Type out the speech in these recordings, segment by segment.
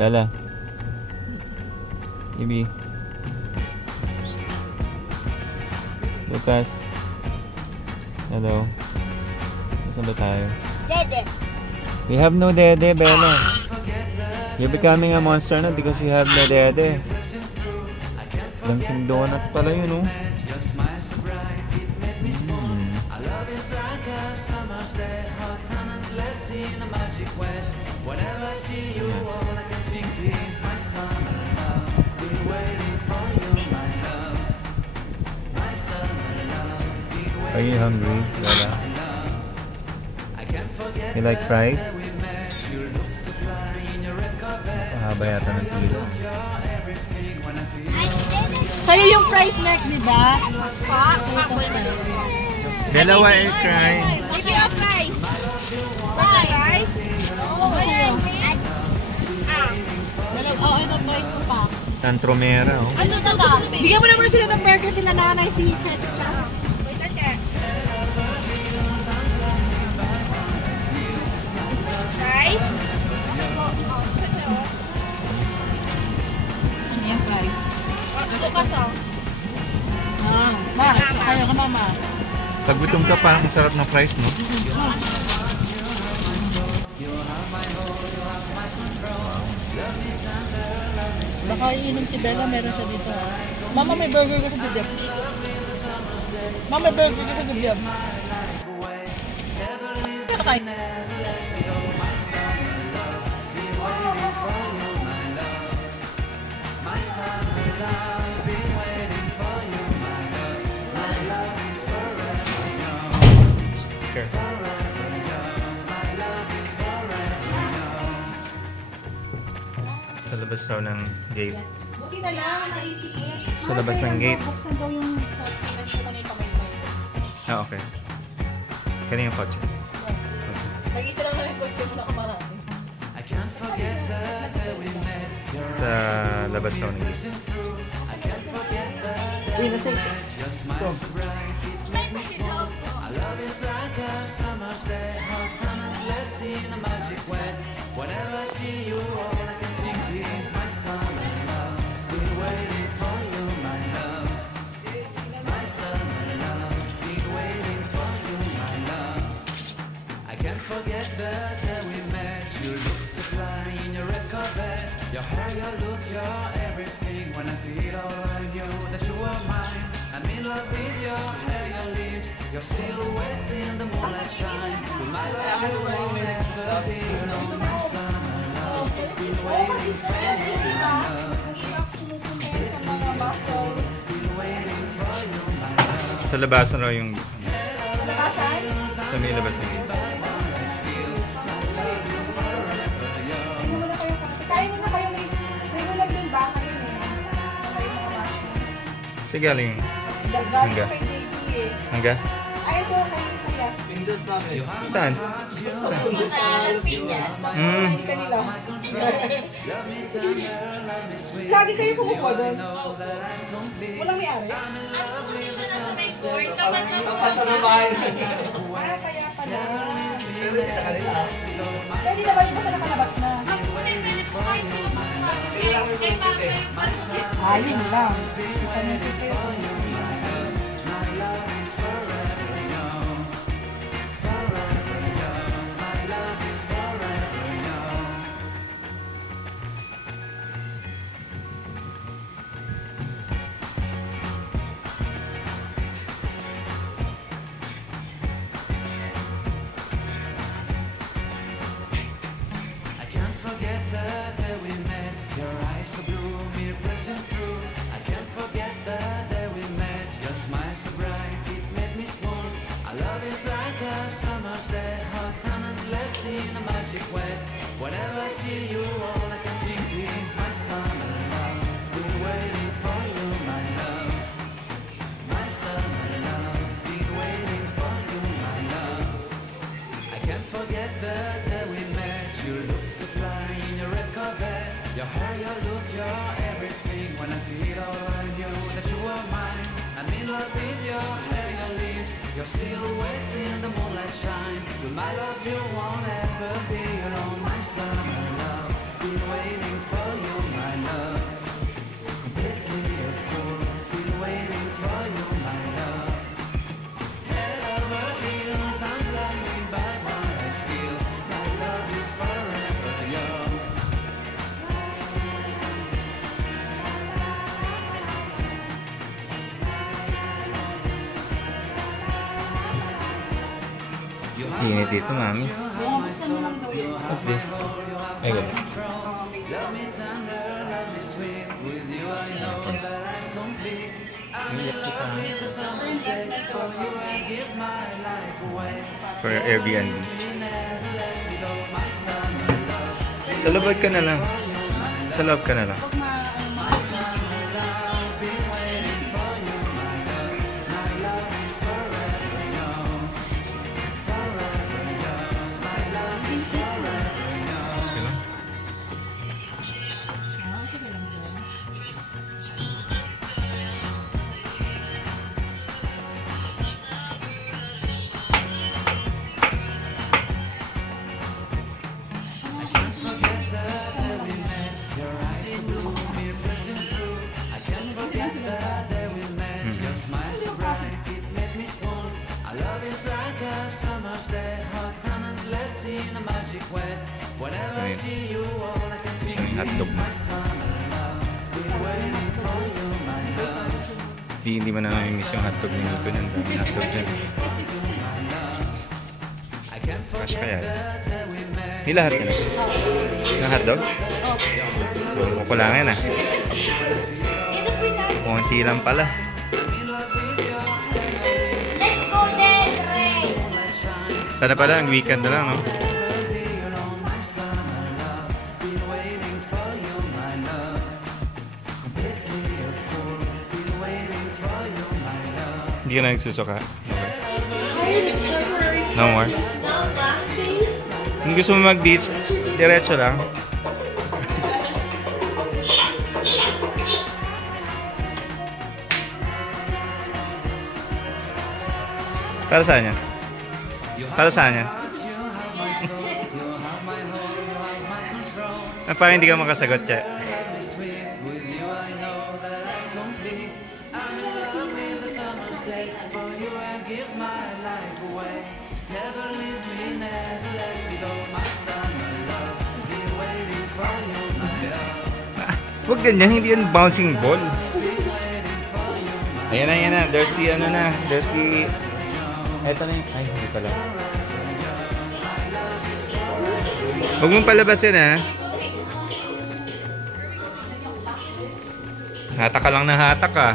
Bella. Ibi. Lucas. Hello. Saan ba tayo? Dede. We have no dede, Bella. You're becoming a monster na because you have no dede. Dunkin' Donuts pala yun, oh. Are you hungry, Bella? You like fries? Mahaba yata ng kilo. Sa'yo yung fries neck, di ba? Bella, why are you crying? Give you a fries. Fries? Oh, Ano fries mo pa? Tantromera, oh. Ano na ba? Bigyan mo naman sila ng burger sila nanay si Cheche tsaka si... Fries? Ano yung fries? Ito pa to. Kaya ka mama. Pag gutom ka pa, ang sarap ng fries, no? Baka iinom si Bella, meron siya dito. Mama, may burger ka sa dibdib. Mama, may burger ka sa dibdib. Kakain. Sa labas raw ng gate. Buti na lang, naisip niya. Sa labas ng gate. Buksan daw yung kotse na yung pamay-pamay. Ah, okay. Kanina yung kotse. Nag-isa lang yung kotse mo na kamarami. Sa labas raw ng gate. Uy, nasa ito. Your hair, your look, your everything. When I see it all, I knew that you were mine. I'm in love with your hair, your lips, your silhouette in the moonlight shine. With my love, you won't ever be alone. My summer love, been waiting for you, my love. Been waiting for you, my love. Sa labasan raw yung... Labasan? Sa may labas ng gate. Sige, aling. Hangga. Hangga? Ay, ito kay Kuya. Saan? Sa Piñas. Hindi kanila. Lagi kayo kumukuha doon. Walang may-ari. Sa may store. Tapat na po. Kaya pala. Pwede na ba yung basta nakalabas na? Pwede po kahit sila magkakaroon. Ayun lang. Whenever I see you, all I can think is my summer love. Been waiting for you, my love. My summer love. Been waiting for you, my love. I can't forget the day we met. You look so fly in your red Corvette. Your hair, your look, your everything. When I see it all, I knew that you were mine. I'm in love with your hair, your lips, your silhouette in the moonlight shine. With my love, you won't ever be alone. My summer love, been waiting for Init dito, mami. Buksan mo lang daw yun. What's this? Ay, wala. Iyak kita. For Airbnb. Sa loob ka na lang. Sa loob ka na lang. Isang hotdog mo. Hindi mo na namimiss yung hotdog ni Nico. Ang daming hotdog dyan. Cash kaya. Hindi lahat yun. Yung hotdog? Oo. Kukulangin ah. Konti lang pala. Let's go there, Ray. Sana pala ang weekend na lang, no? Hindi ka na nagsusuka? No more? Kung gusto mo mag-beach, diretso lang. Para saan yan? Para saan yan? Parang hindi ka makasagot, Che. Huwag ganyan, hindi yan bouncing ball. Ayan na, ayan na. There's the, ano na. There's the... Eto na yung... Ay, hindi pala. Huwag mong palabasin, ha. Hatak ka lang na hatak, ha.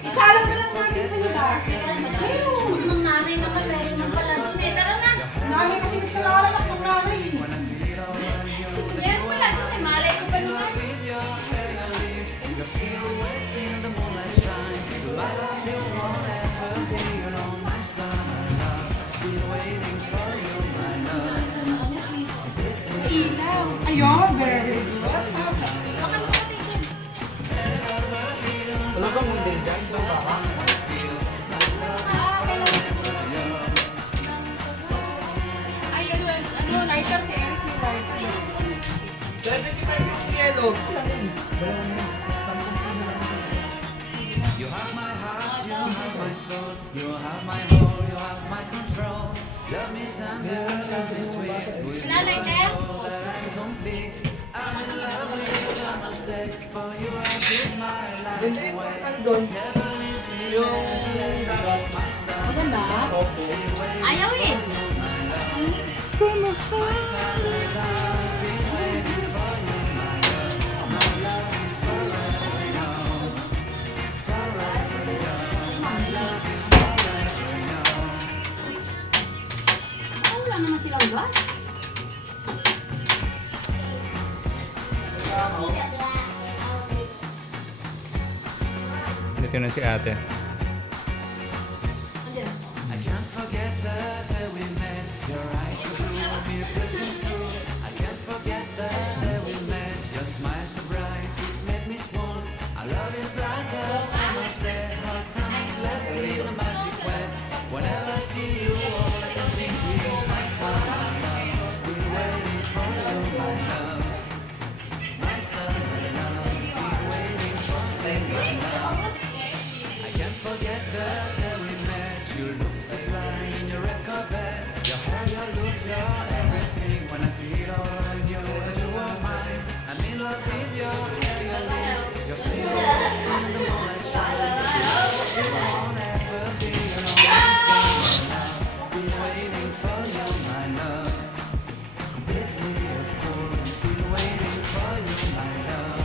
Isalang na lang natin sa labas. Ang nanay na pala, ng pala dun eh. Tara na. Nanay kasi nagkalaran ako ng nanay. Meron pala dun eh. Malay ko pa naman. Ayun, very good. Ayun, ano, lighter si Eris ni lighter. 75 yung yellow. You have my heart, you have my soul, you have my whole, you have my control. Love me tender, love me sweet, with you Wala lighter? that I'm complete. I'm in love with you, I must stay. For you I give my life Ganda yung away. ano doon. Never leave me, never let me go, my son. Maganda? Ayaw eh. My son, I've been waiting for you, my love. My love is forever yours, forever yours. My love is forever yours. Wala naman silang gas. Dito na si ate. I can't forget the day we met. Your eyes so blue, me piercing through. I can't forget the day we met. Your smile so bright, it made me swoon. Our love is like a summer's day, hot sun. see you, all I can think is my summer love. Been waiting for you, my love. My summer love. Been waiting for you, my love. I can't forget the day we met. You look so fly in your red carpet. Your hair, your look, your everything. When I see it all, I knew that you were mine. I'm in love with your hair, your lips, your silhouette in the moonlight shine. You won't ever be alone. Been waiting for you, my love. Completely a fool. Been waiting for you, my love.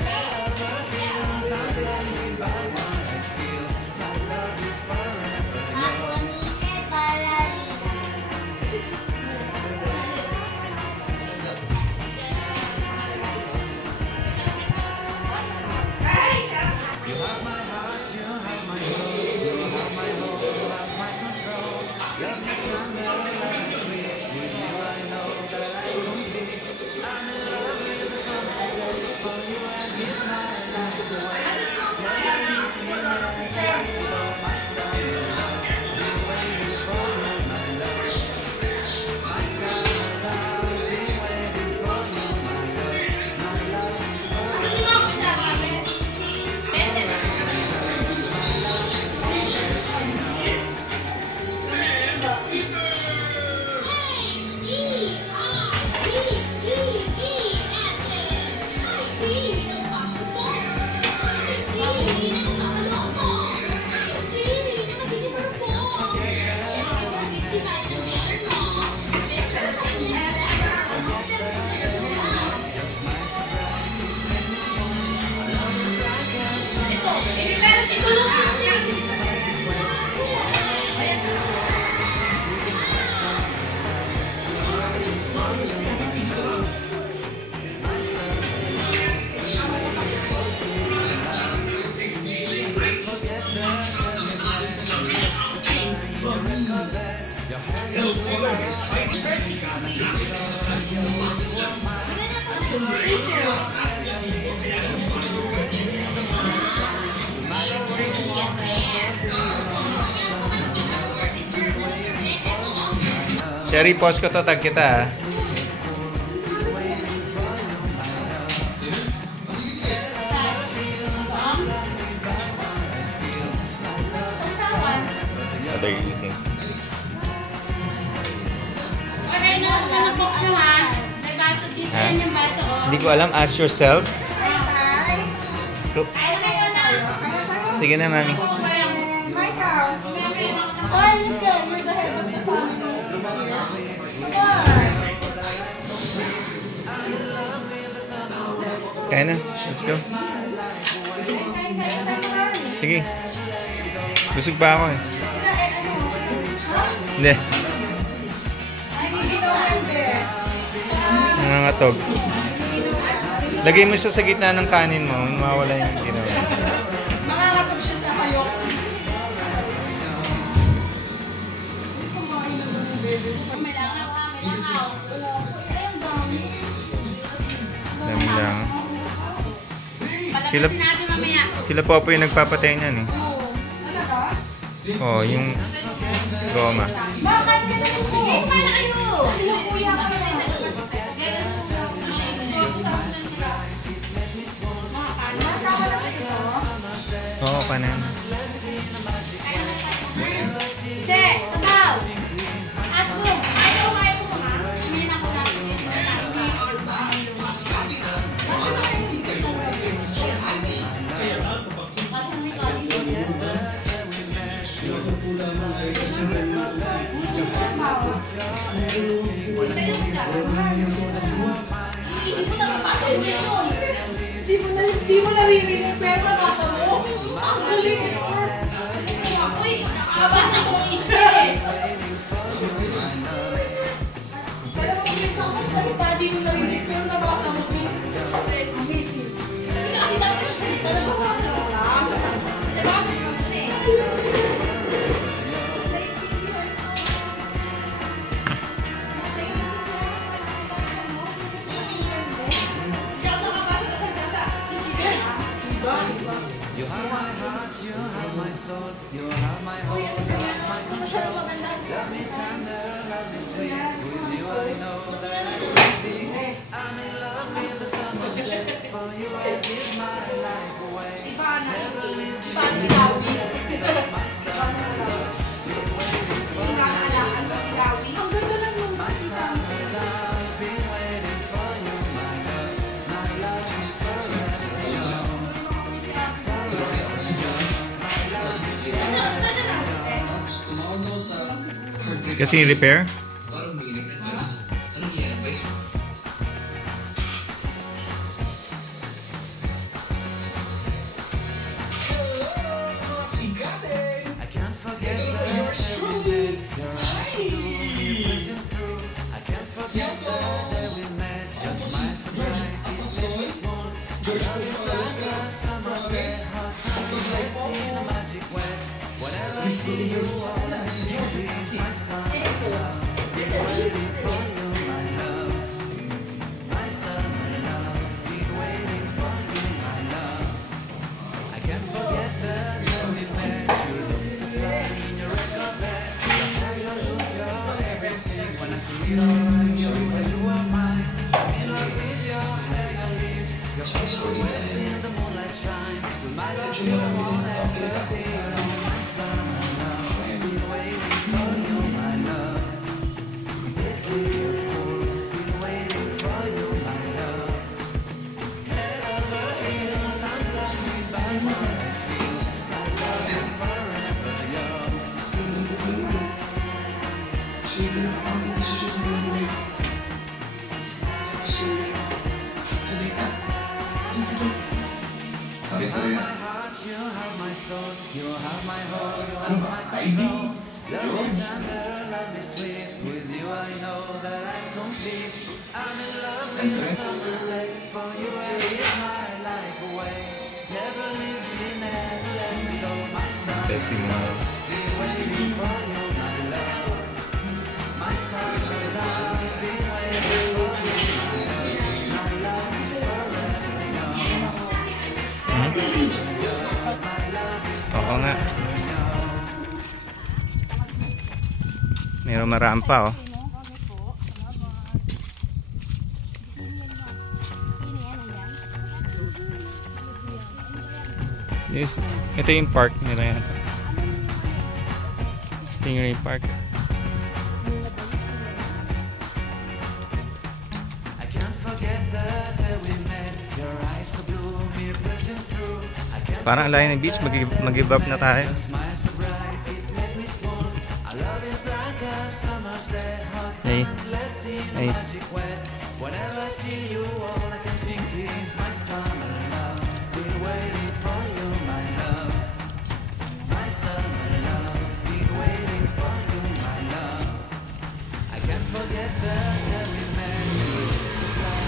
Ever feels I'm blinded by what I feel. My love is forever yours. You have my heart, you have my soul, you have my hope, you have my control. Love me tender, love me sweet. With you I know that I'm complete. I'm in love with the summer's day. For you I give my life away. Never leave me, never go. My summer love, been waiting for you, my love. My summer love, been waiting for you, my love. My love is forever. Sherry, post ko to, tag kita ha. What are you eating? Ha? Hindi ko alam, ask yourself. Sige na, mami. Kaya na, let's go. Sige. Busog pa ako eh. Hindi. Nangangatog. Lagay mo siya sa gitna ng kanin mo, mawala yung ginawa. Nakakatog siya sa kayo. Dami lang. Sila po yung nagpapatay niyan eh. Oh, yung goma. Bakit ka naman po? Paano kayo? Sinukuya ka naman. Oo, kanan. Hindi, sabaw. Asko. Ayaw mo ha? Hindi na ako Hindi mo naririnig pero nasa mo. Ang galing. Uy, nakakabat ako ng Israel eh. Kaya mo minsan ako salita, di mo naririnig pero nabasa mo. Amazing. Hindi ka kasi dapat salita na basta ka. Hindi ba ako eh. You have my heart, you have my soul, you have my hope, you have my control. sweet. With you I know that I'm complete. I'm in love with the summer's day. For you I give my life away. Never leave me, never let me go. My summer love, been waiting for you. My summer love, been waiting for you. My love is forever yours. Kasi repair? Parang may nag-advise. Anong i-advise mo? I can't forget the yours truly. Your eyes so blue, you're piercing through. I can't forget the day we met. Your smile so bright, it made me swoon. Your love is like a summer's day, hot and blessing in a magic way. Whenever I see you, all I see is my summer love. Been waiting for you, my love. My summer love. Been waiting for you, my love. I can't forget the day we met. You look so fly in your red carpet. Your hair, your look, your everything. When I see it all, I know that you are mine. I'm in love with your hair, your lips. Your silhouette in the moonlight shine. With my love, you won't ever be alone. My summer love. Been waiting for you, my love. It will fall. Been waiting for you, my love. Head over heels, I'm blinded by what I feel. My love is forever yours. Sabi ko You have yan. my heart, you have my soul, you have my whole, you have my control. Love me tender, love me sweet. With you I know that I'm complete. I'm in love with the summer's day. For you I give my life away. Never leave me, never let me go. My summer Kasi mo. been waiting for you, my love. My summer love, been waiting for you, my love. My love is forever yours. My love is Oo nga. Meron marampa oh. Yes, ito yung park nila yan. Stingray Park. I can't forget the day we met. Your eyes so blue, me piercing through. I can't Parang ang layo ng beach, mag-give up na tayo. smile so bright, it made me swoon. Our love is like a summer's day, hot Hey. and endless in Hey. a magic way. Whenever I see you, all I can think is my summer love. Been waiting for you, my love. My summer love. Been waiting for you, my love. I can't forget the day we met. You used to fly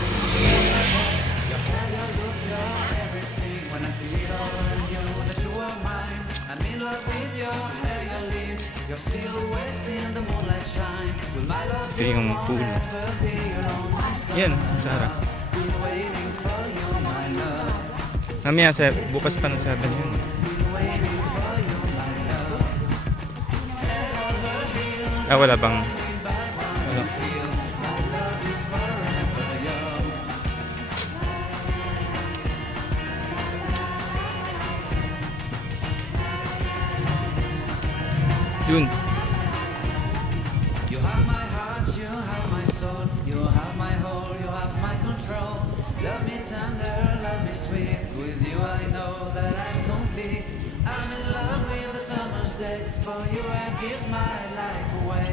your hair, your look, your everything. When I see it all, I knew that you were mine. I'm in love with your hair, your lips, your silhouette in the moonlight shine. With my love, Ito yung pool. never be alone. My Yan, summer Sarah. love. Been waiting for you, my love. Mamaya, bukas pa ng 7 yun. Been waiting for you, my love. Head over heels, Ah, wala bang... by what Wala. I feel. My love is forever yours. Dun. You have my heart, you have my soul, you have my whole, you have my control. Love me tender, love me sweet. With you I know that I'm complete. I'm in love with the summer's day. For you I'd give my life away.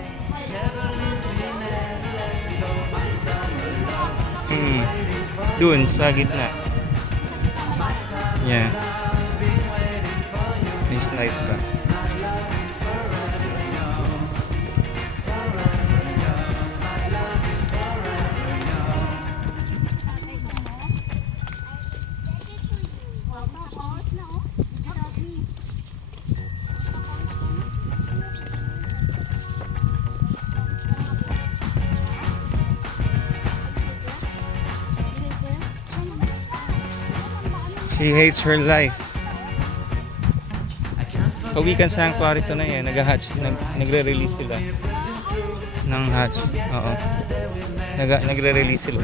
Never leave me, never let me go. My summer love. Hmm. Waiting for Dun, sa gitna. my summer Yeah. love. Been waiting for you. May slide pa. My love is forever yours. Forever yours. My love is forever yours. She hates her life. I can't forget Kawikan Sanctuary to na yan. Nag-hatch, nagre-release sila ng hatch. Oo. Nagre-release sila.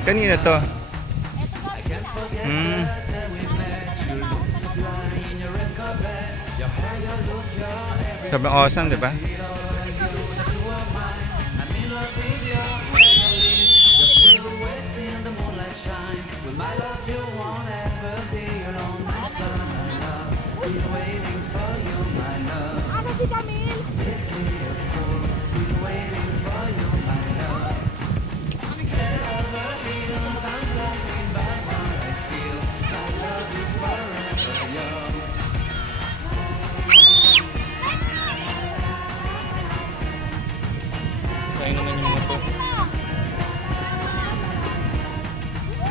Kanina to? Sobrang awesome, di ba? Ano si Camille? Sa'yo naman yung moto.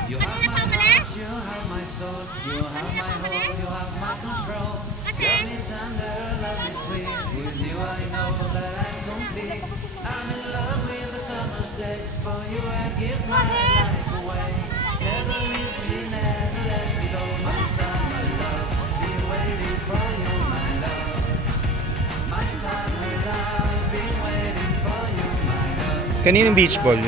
Kanina pa umalis? Kaninong beach ball? Ha?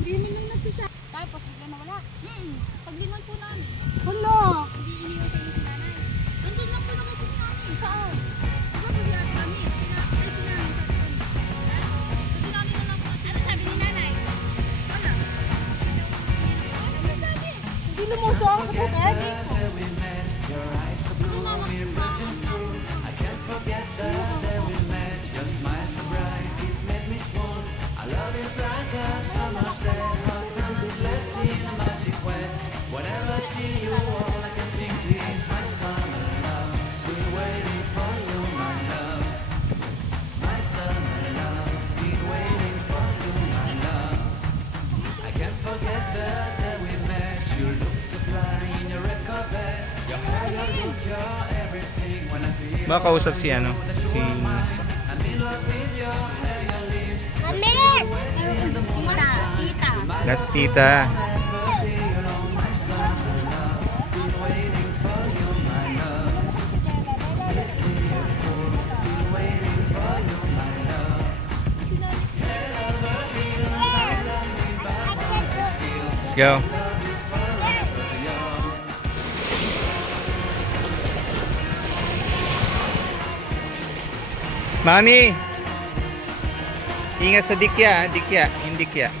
Hindi naman nagsisa. Tapos bigla na wala. Paglingon po namin. Hala. Hindi iniwan sa iyo si nanay. Andun lang po naman po si nanay. Saan? Diba po si ate kami? Ay si nanay. Si nanay na lang po. Ano sabi ni nanay? Wala. Ano sabi? Hindi lumusong. Kapag Baka kausap si ano? Si... Mami! Tita. That's Tita. Let's go. Mami! Ingat sa dikya, dikya, hindi dikya.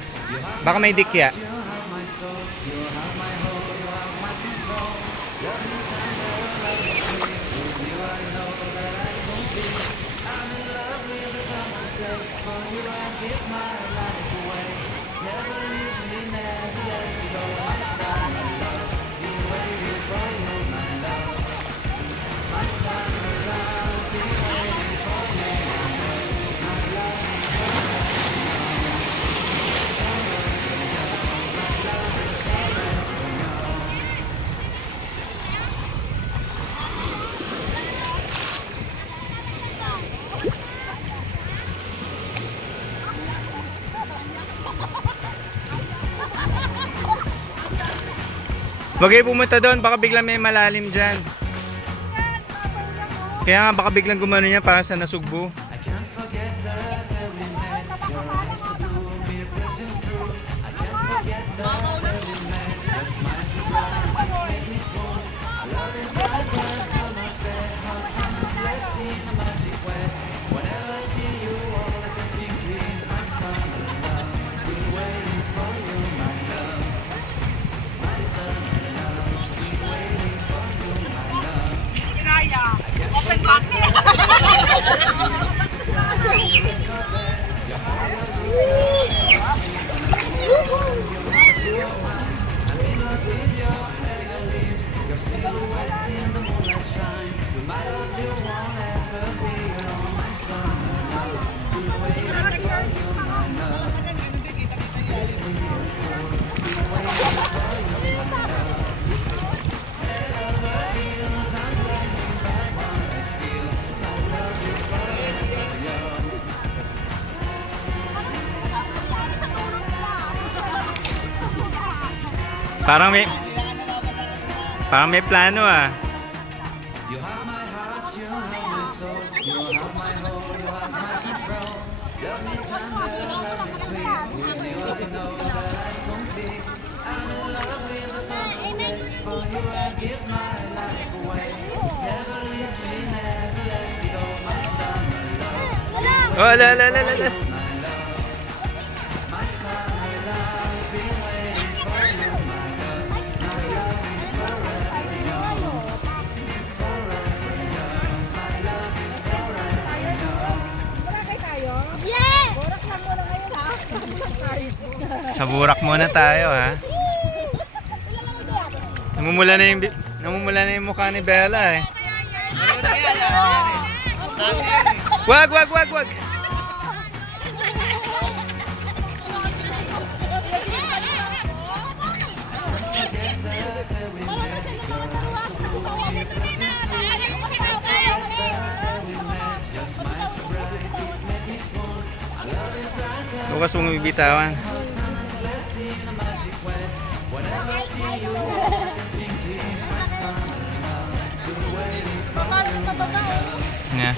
Baka may dikya. Huwag kayo pumunta doon, baka biglang may malalim dyan. Kaya nga baka biglang gumano niya para sa nasugbo. Parang may plano ah. You have my heart, you have my soul, you have my whole, you have my control. Love me tender, love me sweet. With you I know that I'm complete. I'm in love with the summer's day. For you I give my life away. Never leave me, never let me go. My summer love, Oh, la. my summer love. Been waiting for you, my love. My love is forever yours. Forever yours. My love is forever yours. Yeah! Sa Burak muna tayo ha. Namumula na yung mukha ni Bella eh. Wag. Bukas mong bibitawan. Yeah.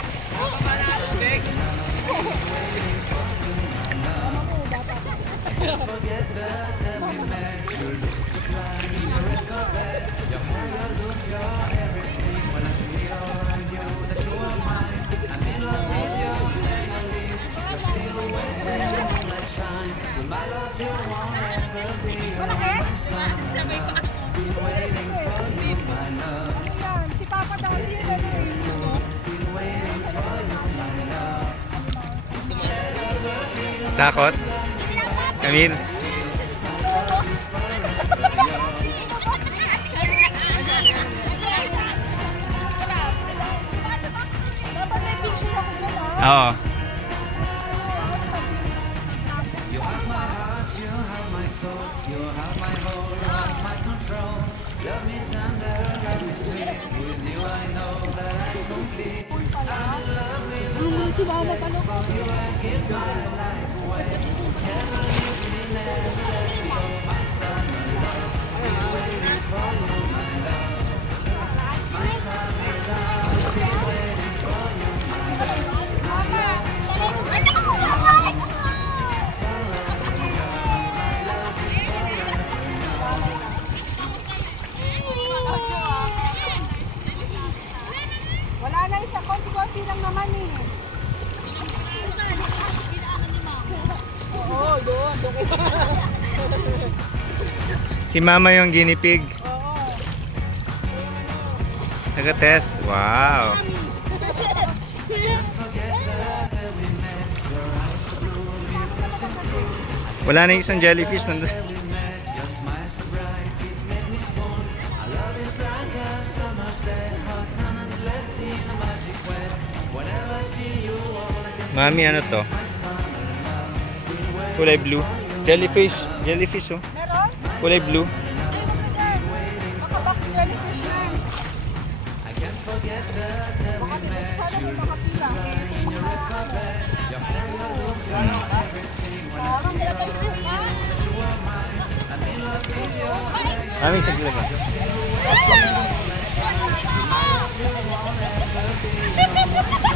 Si Papa daw Takot? Camille? Oo. You have my heart, you have my soul, you have my whole, you have my control. Love me tender, love me sweet. With you I know that I'm complete. I'm in love with the sunset. For you I give my life away. Never leave me, never let me go. My summer love, be waiting for you, my love. My summer love, be waiting for you, my love. My love is forever yours. Forever yours. My love is forever yours. Wala na isa, konti-konti lang naman eh. Oo, doon. Si Mama yung guinea pig. Oo. Nag-test. Wow. Wala na isang jellyfish nandun. Your smile so bright, it made me swoon. Our love is like a summer's day, hot and endless in a magic way. Whenever I see you, all I can Mami, ano to? my summer love. Been waiting Kulay blue. Jellyfish. Jellyfish oh. Meron? Kulay blue. Ay, maganda. Makabak jellyfish yan. I can't forget the day we met. Sana may makapila. In your red carpet, your hair, your look, your everything. When I Parang nilagay ka. I'm in love with you. Mami, saglit lang.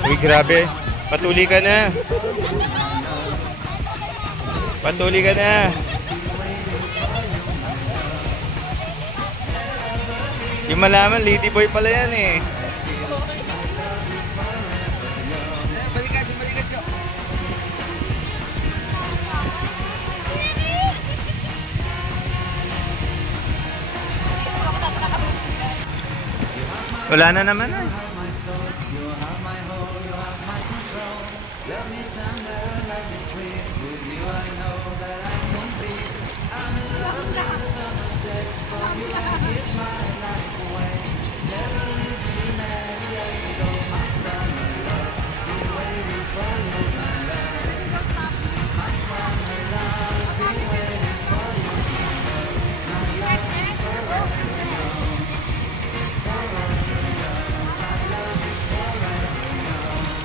Uy, grabe. Patuli ka na. Patuli ka na. Yung malaman, ladyboy pala yan eh. Wala na naman eh. My soul, you have my whole, you have my control. Love me tender, love me sweet. With you I know that I'm complete. I'm in love with the summer's day. For you I give my life away. Never leave me, never let me go. My summer love, been waiting for you, my love. My summer love, been waiting for you, my love. My love is forever yours. Forever yours. My love is forever yours.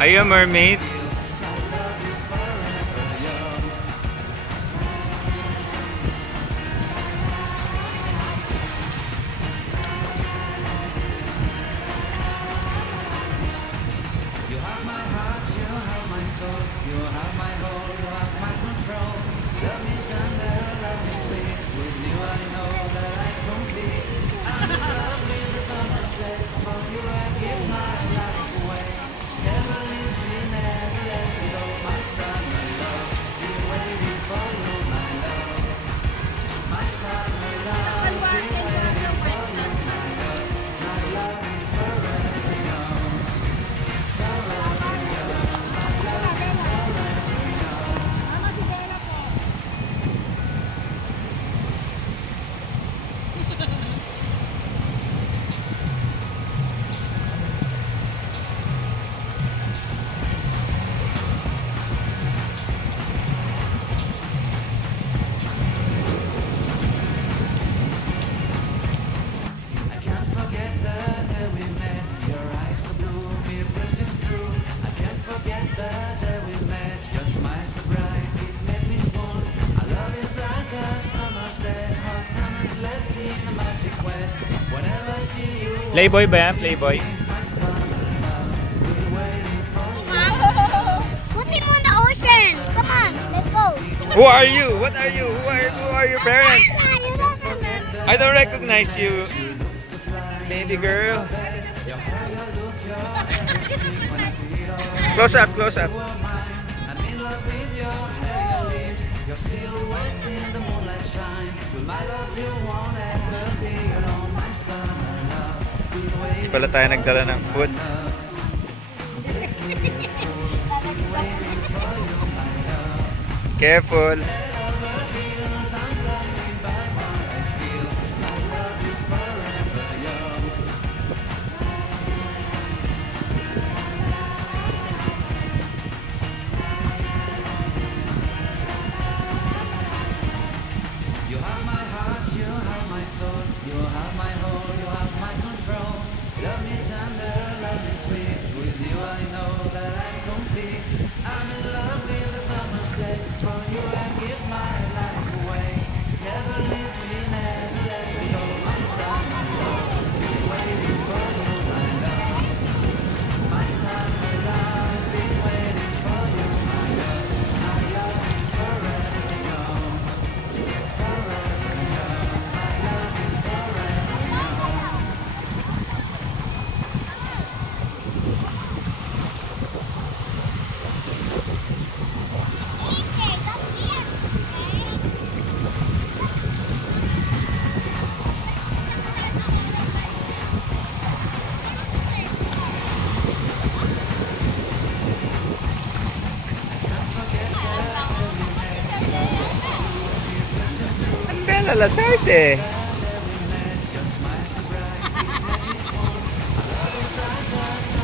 Are you a mermaid? Playboy ba yan? Playboy? Put him on the ocean. Come on, let's go. Who are you? What are you? Who are your parents? I don't recognize you, baby girl. Close up, close up. Your silhouette in the moonlight shine. Will my love you won't ever be alone, my summer love. Hindi pala tayo nagdala ng food. Careful. You have my heart, you have my soul, you have my whole, you have my control. Love me tender, love me sweet. With you I know that I'm complete. I'm in love with the summer's day. For you I give my life away. Never leave me, never let me go. My summer love, been waiting for you, my love. My summer love, been waiting for you, my love. My love is forever yours. Forever yours. My love is forever yours. Ang Bella Lasarte.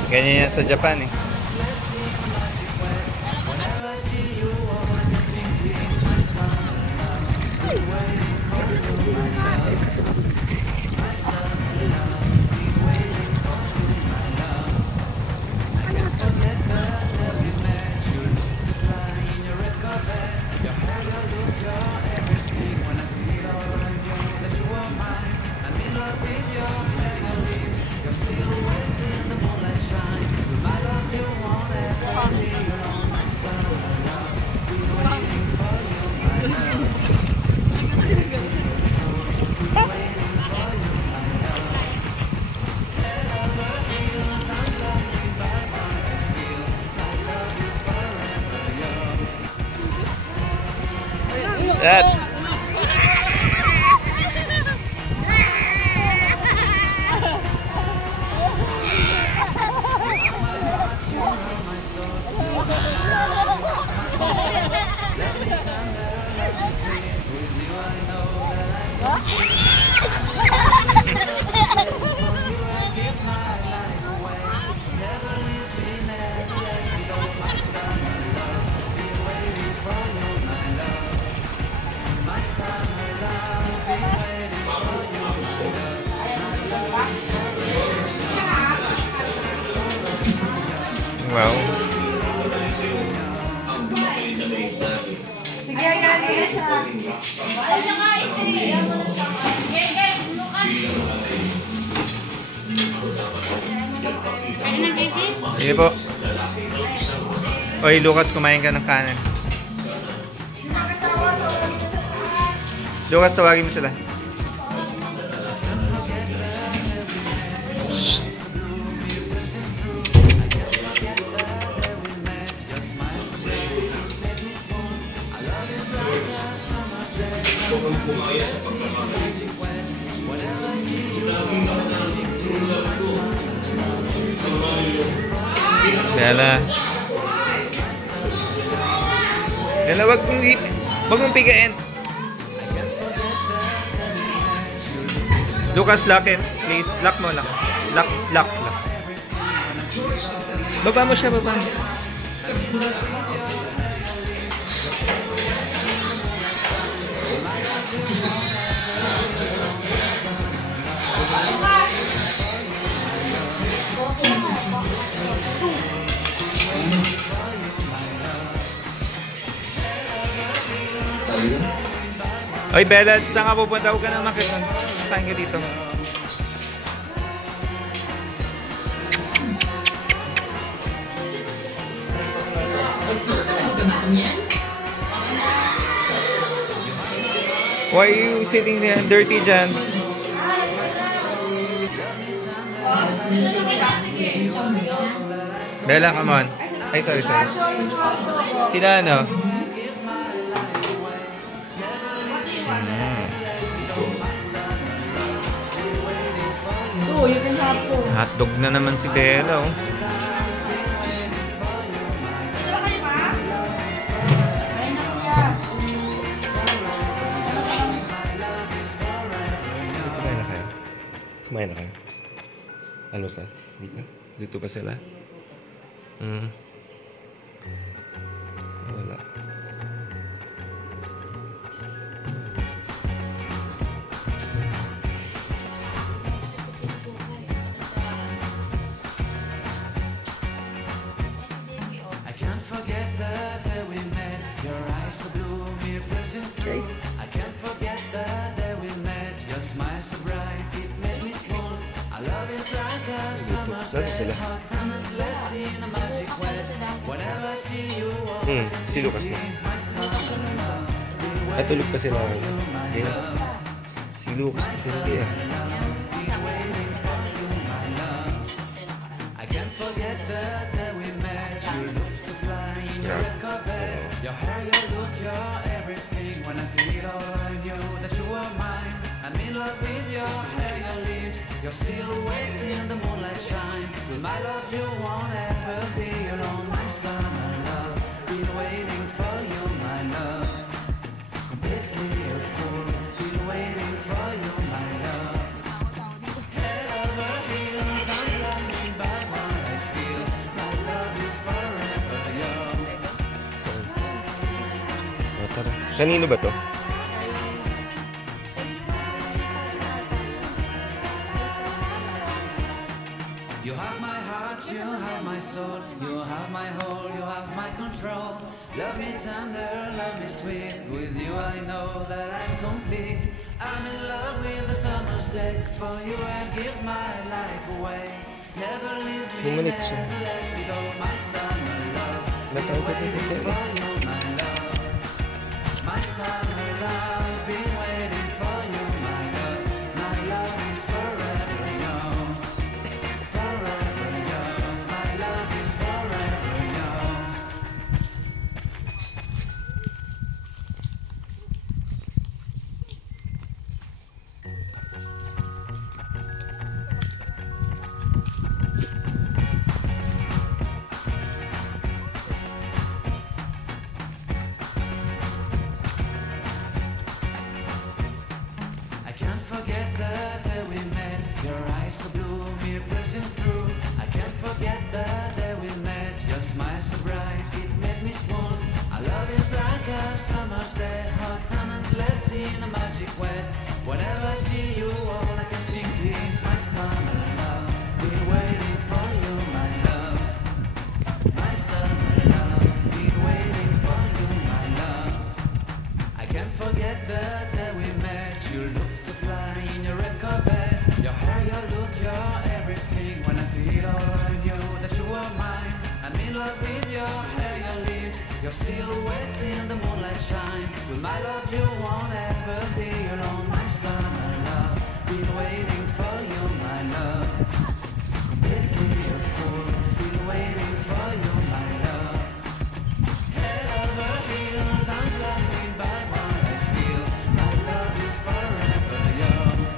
Ganyan yan sa Japan eh. That. Wow. Sige, galing siya. Ayaw niya nga ito eh. Ayaw mo na siya. Guys, bunukan. Ano na, JP? Sige po. Oy, Lucas, kumain ka ng kanin. Lucas, tawagin mo sila. Bella. Bella, wag mong pigain. Lucas, lock it. Please, lock mo lang. Lock. Baba mo siya, baba. Oy, Bella, saan ka pupunta? Huwag ka na makit. Saan ka dito? Why are you sitting there dirty dyan? Bella, come on. Ay, sorry. Sila ano? You can have to. Hotdog na naman si Bella, oh. Kumain na kayo? Almusal? Di pa? Dito pa sila? Wala. I can't forget the day we met. Your eyes so blue, me pressing through. I can't forget the day we met. Your smile so bright, it made me swoon. Our love is like a summer's day, hot and endless in a magic way. Whenever I see you, Si Lucas na. my summer love. Ay, tulog pa sila. Si Lucas na sila. I can't forget the day we met. You look so fly in your red carpet. Your hair, your look, your everything. When I see it all, I knew that you were mine. I'm in love with your hair, your lips, your silhouette in the moonlight shine. With my love, you won't ever be alone, my summer love. Been waiting for you, my love. Completely a fool. Been waiting for you, my love. Head over heels, I'm blinded by what I feel. My love is forever yours. Tara. Kanino ba to? You have my heart, you have my soul, you have my whole, you have my control. Love me tender, love me sweet. With you I know that I'm complete. I'm in love with the summer's day. For you I'd give my life away. Never leave me, Bumalik siya. never let me go. My summer love, been Natawag waiting ko dito. for you, my love. My summer love, been waiting for you, my love. My love is forever yours. Forever yours, my love is forever yours. I can't forget the day we met. Your eyes so blue, me pressing through. I can't forget the day we met. Your smile so bright, it made me swoon. Our love is like a summer's day, hot and endless in a magic way. Whenever I see you, all I can think is my summer love. Been waiting for you, my love. forget the day we met. You look so fly in your red Corvette. Your hair, your look, your everything. When I see it all, I knew that you were mine. I'm in love with your hair, your lips, your silhouette in the moonlight shine. With my love, you won't ever be alone, my summer love. Been waiting for you, my love. Completely a fool. Been waiting for you, my love. Head over heels, I'm blinded by what I feel. My love is forever yours.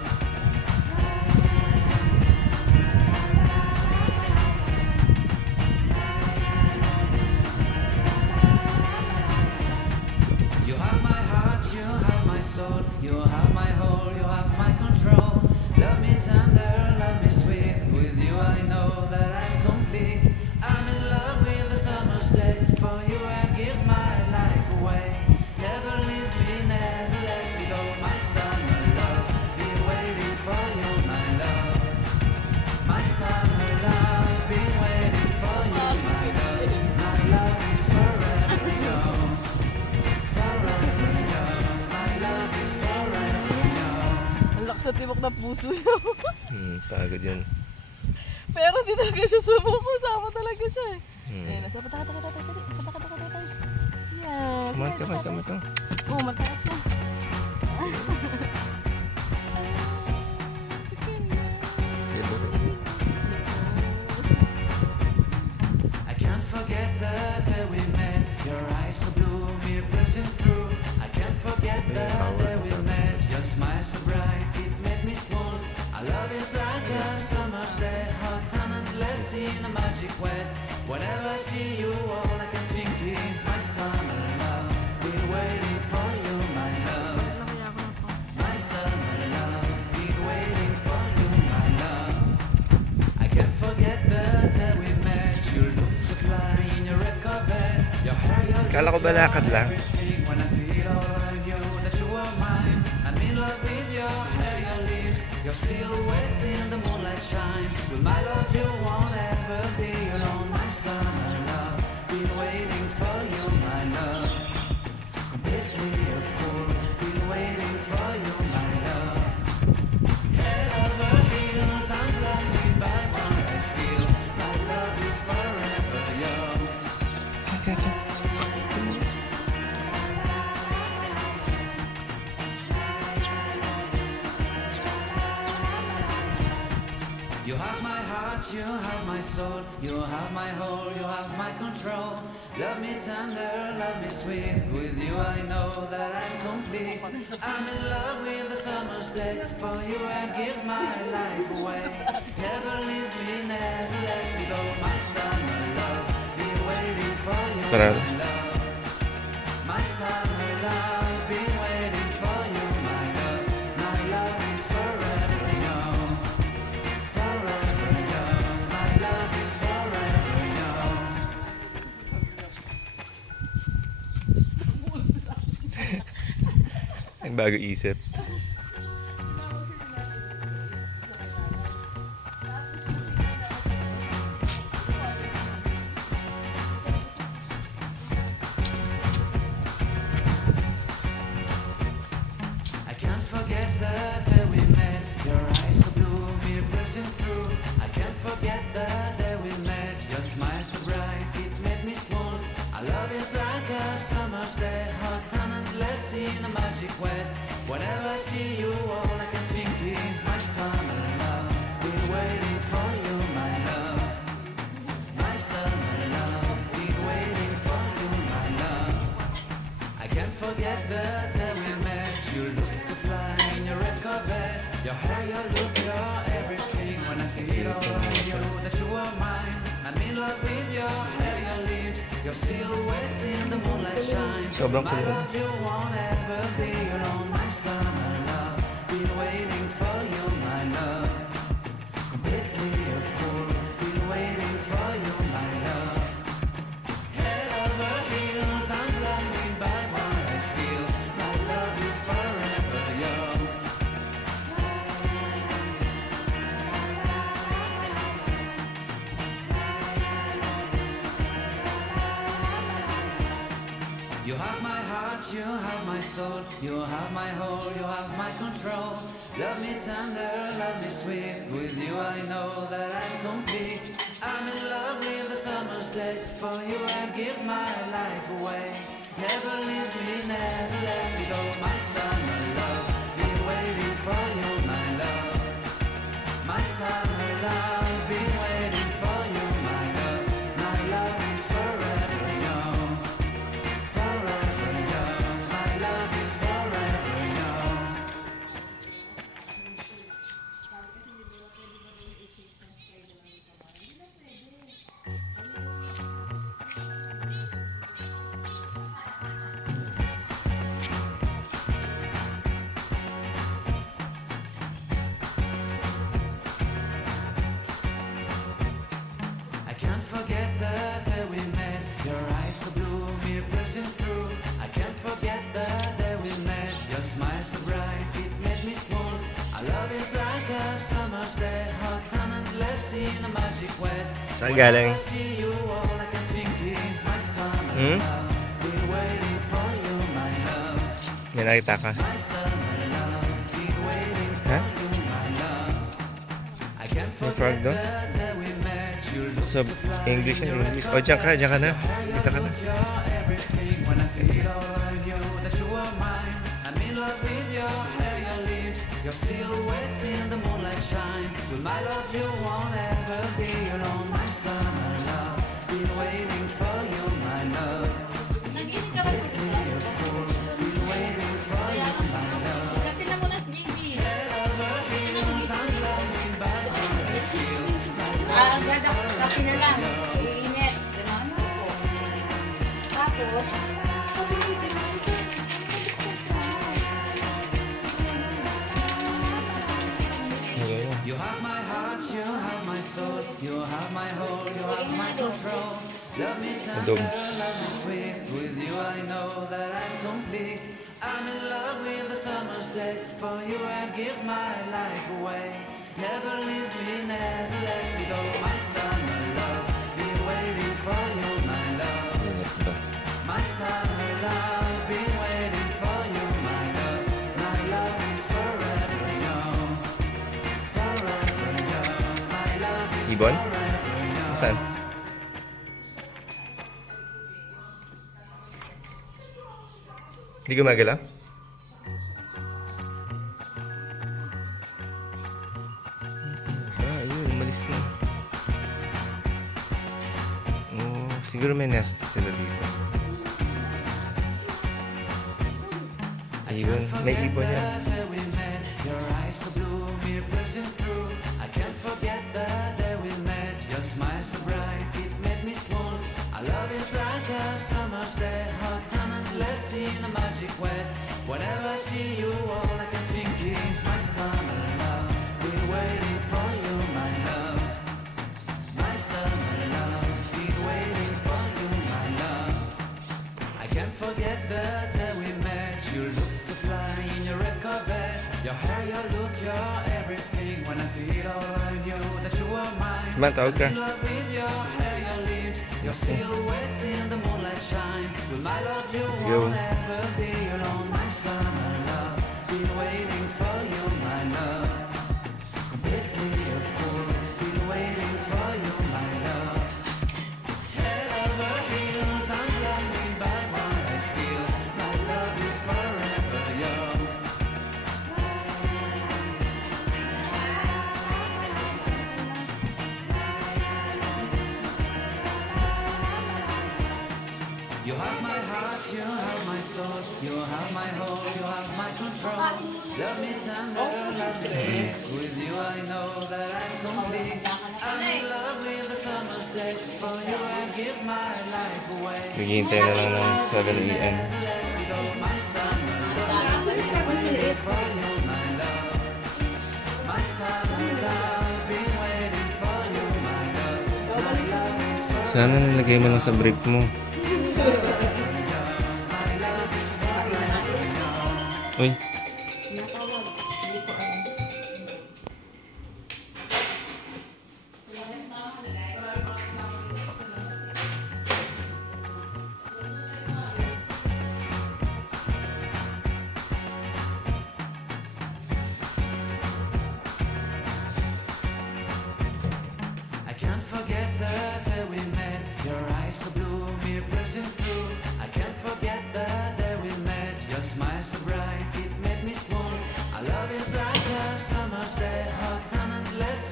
You have my heart, you have my soul, you have my whole, you have my control. Love me tender, love me sweet. With you I know that I'm complete. I'm in love with the summer's day. For you I'd give my life away. Never leave me, never let me go. My summer love, been waiting for you, my love. My summer love, been waiting for you, my love. My love is forever yours. Forever yours. My love is forever yours. Ang lakas na tibok ng puso niya. Pagod yan. Pero di talaga siya sumuko. Sama talaga siya eh. Ayun, nasa pataka. Yes. Kamata. Oo, mataas yan. I can't forget the day we met. Your eyes so blue, me piercing through. I can't forget the day we met. Your smile so bright, it made me swoon. Our love is like a summer's day, hot and endless in a magic way. Whenever I see you, all I can think is my summer love. Been waiting for you, my love. My summer love. Been waiting for you, my love. I can't forget the day we met. You look so fly in your red Corvette. Your hair, your Kala ko ba lakad lang? everything. When I see it all, I knew that you were mine. I'm in love with your hair, your lips, your silhouette in the moonlight shine. With my love, you won't ever be alone, my summer love. Been waiting for you, my love. Completely a fool. Been waiting for you, my love. Head over heels, I'm blinded by what I feel. My love is forever yours. You have my heart, you have my soul, you have my whole, you have my control. Love me tender, love me sweet. With you I know that I'm complete. I'm in love with the summer's day. For you I'd give my life away. Never leave me, never let me go. My summer love, been waiting for you, Tara. my love. My summer love, been waiting for you, my love. My love is forever yours. Forever yours. My love is forever yours. Ang bago isip. I can't forget the day we met. Your eyes so blue, me piercing through. I can't forget the day we met. Your smile so bright, it made me swoon. Our love is like a summer's day, hot and endless in a magic way. Whenever I see you, all I can think is my summer love. Been waiting for you, my love. My summer love. Been waiting for you, my love. I can't forget the day we met. You look so fly in your red Corvette. Your hair, your look, your everything. When I see it all, I knew that you were mine. I'm in love with your hair, your lips, your silhouette in the moonlight shine. Sobrang My cool. love, you won't ever be alone, my summer love. Been waiting for you, my love. Completely a fool. Been waiting for you, my love. Head over heels, I'm blinded by what I feel. My love is forever yours. You have my heart, you have my soul, you have my whole, you have my control. Love me tender, love me sweet, with you I know that I'm complete. I'm in love with the summer's day, for you I'd give my life away. Never leave me, never let me go, my summer love. Been waiting for you, my love. My summer love, been waiting for you, my love. My love is forever yours, forever yours. My love is forever yours. I can't forget the day we met. Your eyes so blue, me piercing through. I can't forget the day we met. Your smile so bright, it made me swoon. Our love is like a summer's day, hot and endless in a magic way. Saan galing? Whenever I see you, all I can think is my summer love. Been waiting for you, my love. May nakita ka? My summer love. Been waiting for you, my love. I can't May frog forget doon? the day we met. You look Sa English na, English. O, dyan ka na. Dito ka na. everything. When I see it all, I knew that you were mine. I'm in love with your hair, your lips, your silhouette in the moonlight shine. With my love, you won't ever be alone. My summer love, been waiting for you, my love. Nag-inig ka ba sa Been waiting for you, my love. Kasi na muna si JB. Head over heels, I'm blinded by what I feel. Ang ganda. Kasi na lang. Iinit. Ganon. Tapos, Ayun. You have my heart, you have my soul, you have my whole, you have my control. Love me tender, love me sweet, with you I know that I'm complete. I'm in love with the summer's day, for you I'd give my life away. Never leave me, never let me go, my summer love. Been waiting for you, my love. Ingat ba? My summer love, been waiting for you, my love. My love is forever yours, forever yours. My love is Ibon? forever yours. Saan? Hindi gumagalaw? Ayun, umalis na. Oh, siguro may nest sila dito. Ayun, may ibon yan. The day we met, your eyes so blue, me piercing through. I can't forget the day we met, your smile so bright, it made me swoon. Our love is like a summer's day, hot and endless in a magic way. Whenever I see you, all I can think is my summer love. Been waiting for you, my love. My summer love, been waiting for you, my love. I can't forget the day we met. You look so fly in your red Corvette. Your hair, your look, your everything. When I see it all, I knew that you were mine. Man, tawag ka. I'm in love with your hair, your lips, your silhouette in the moonlight shine. With my love, you Let's go. won't ever be alone. My summer love, been waiting for you, my love. Completely a fool, been waiting for you, my love. Head over heels, I'm blinded by what I feel. My love is forever yours. You have my heart, you have my soul, you have my whole, you have my control. Love me tender, love me sweet. With you I know that I'm complete. I'm in love with the summer's day. For you I give my life away. Naghihintay na lang ng 7 a.m. Let me go, my summer love. Been waiting for you, my love. My summer love. Been waiting for you, my love. My love is forever. Sana nilagay mo lang sa brief mo. Uy.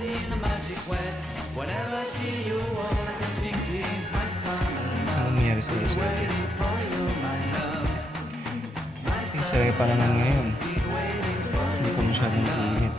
in a magic way. Whenever I see you, all I can think is my summer love. Ano nangyari sa iyo? Waiting for you, my love. My Sarap pa naman ngayon. Hindi ko masyadong nakihit.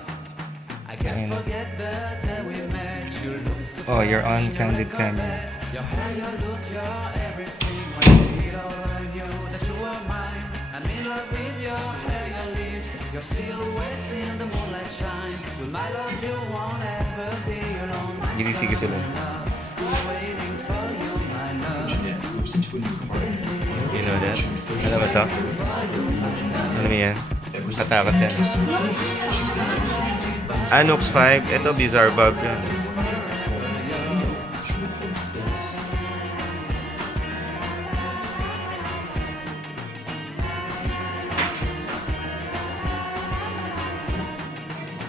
I can't forget the day we met. You look so Oh, you're on candid camera. your hair, your look, your everything. When I see it all, I knew that you were mine. I'm in love with your hair, your lips, your silhouette in the moonlight shine. With my love, you won't ever be alone. My Ginisig sila. love, we're waiting for you, my love. You know that? Ano ba to? Ano yan? Katakot yan. Nox 5. Ito, Bizarre Bug yan.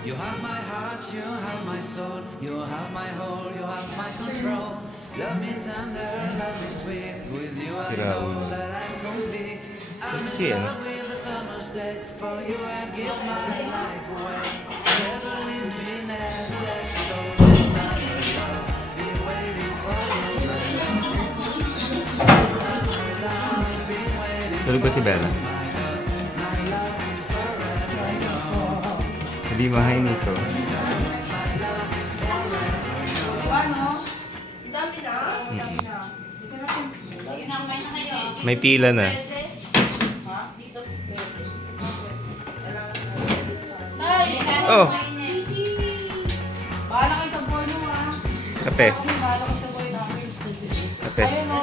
You have my heart, you have my soul, you have my whole, you have my control. Love me tender, love me sweet. With you I know that I'm complete. I'm in love with the summer's day. For you I'd give my life away. Never leave me, never let me go. My summer love, be waiting for you. My summer love, be waiting. Tulog ba si Bella? Sabi mo, hi Nico. May pila na. Oh, Bahala kayo sa boy nyo, ha? kape. Bahala kayo sa boy namin. Kape. Ayun, o.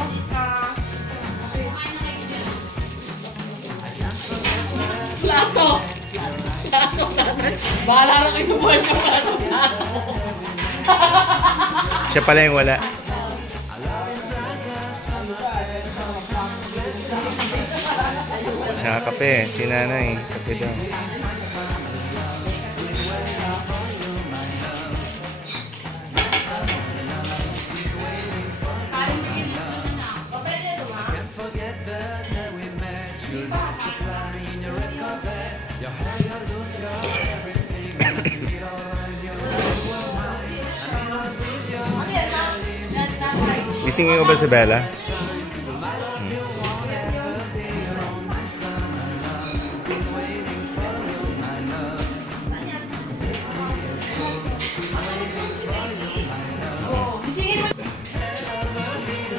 Plato! Plato natin. Bahala na kayo sa boy nyo. Plato. Siya pala yung wala. Tsaka kape. Si nanay. Kape daw. Forget the day we met. You used to fly in your red Corvette. Your hair, your look, your everything. When I see it all, I knew that you were mine. I'm in love with your Gisingin ko ba si Bella?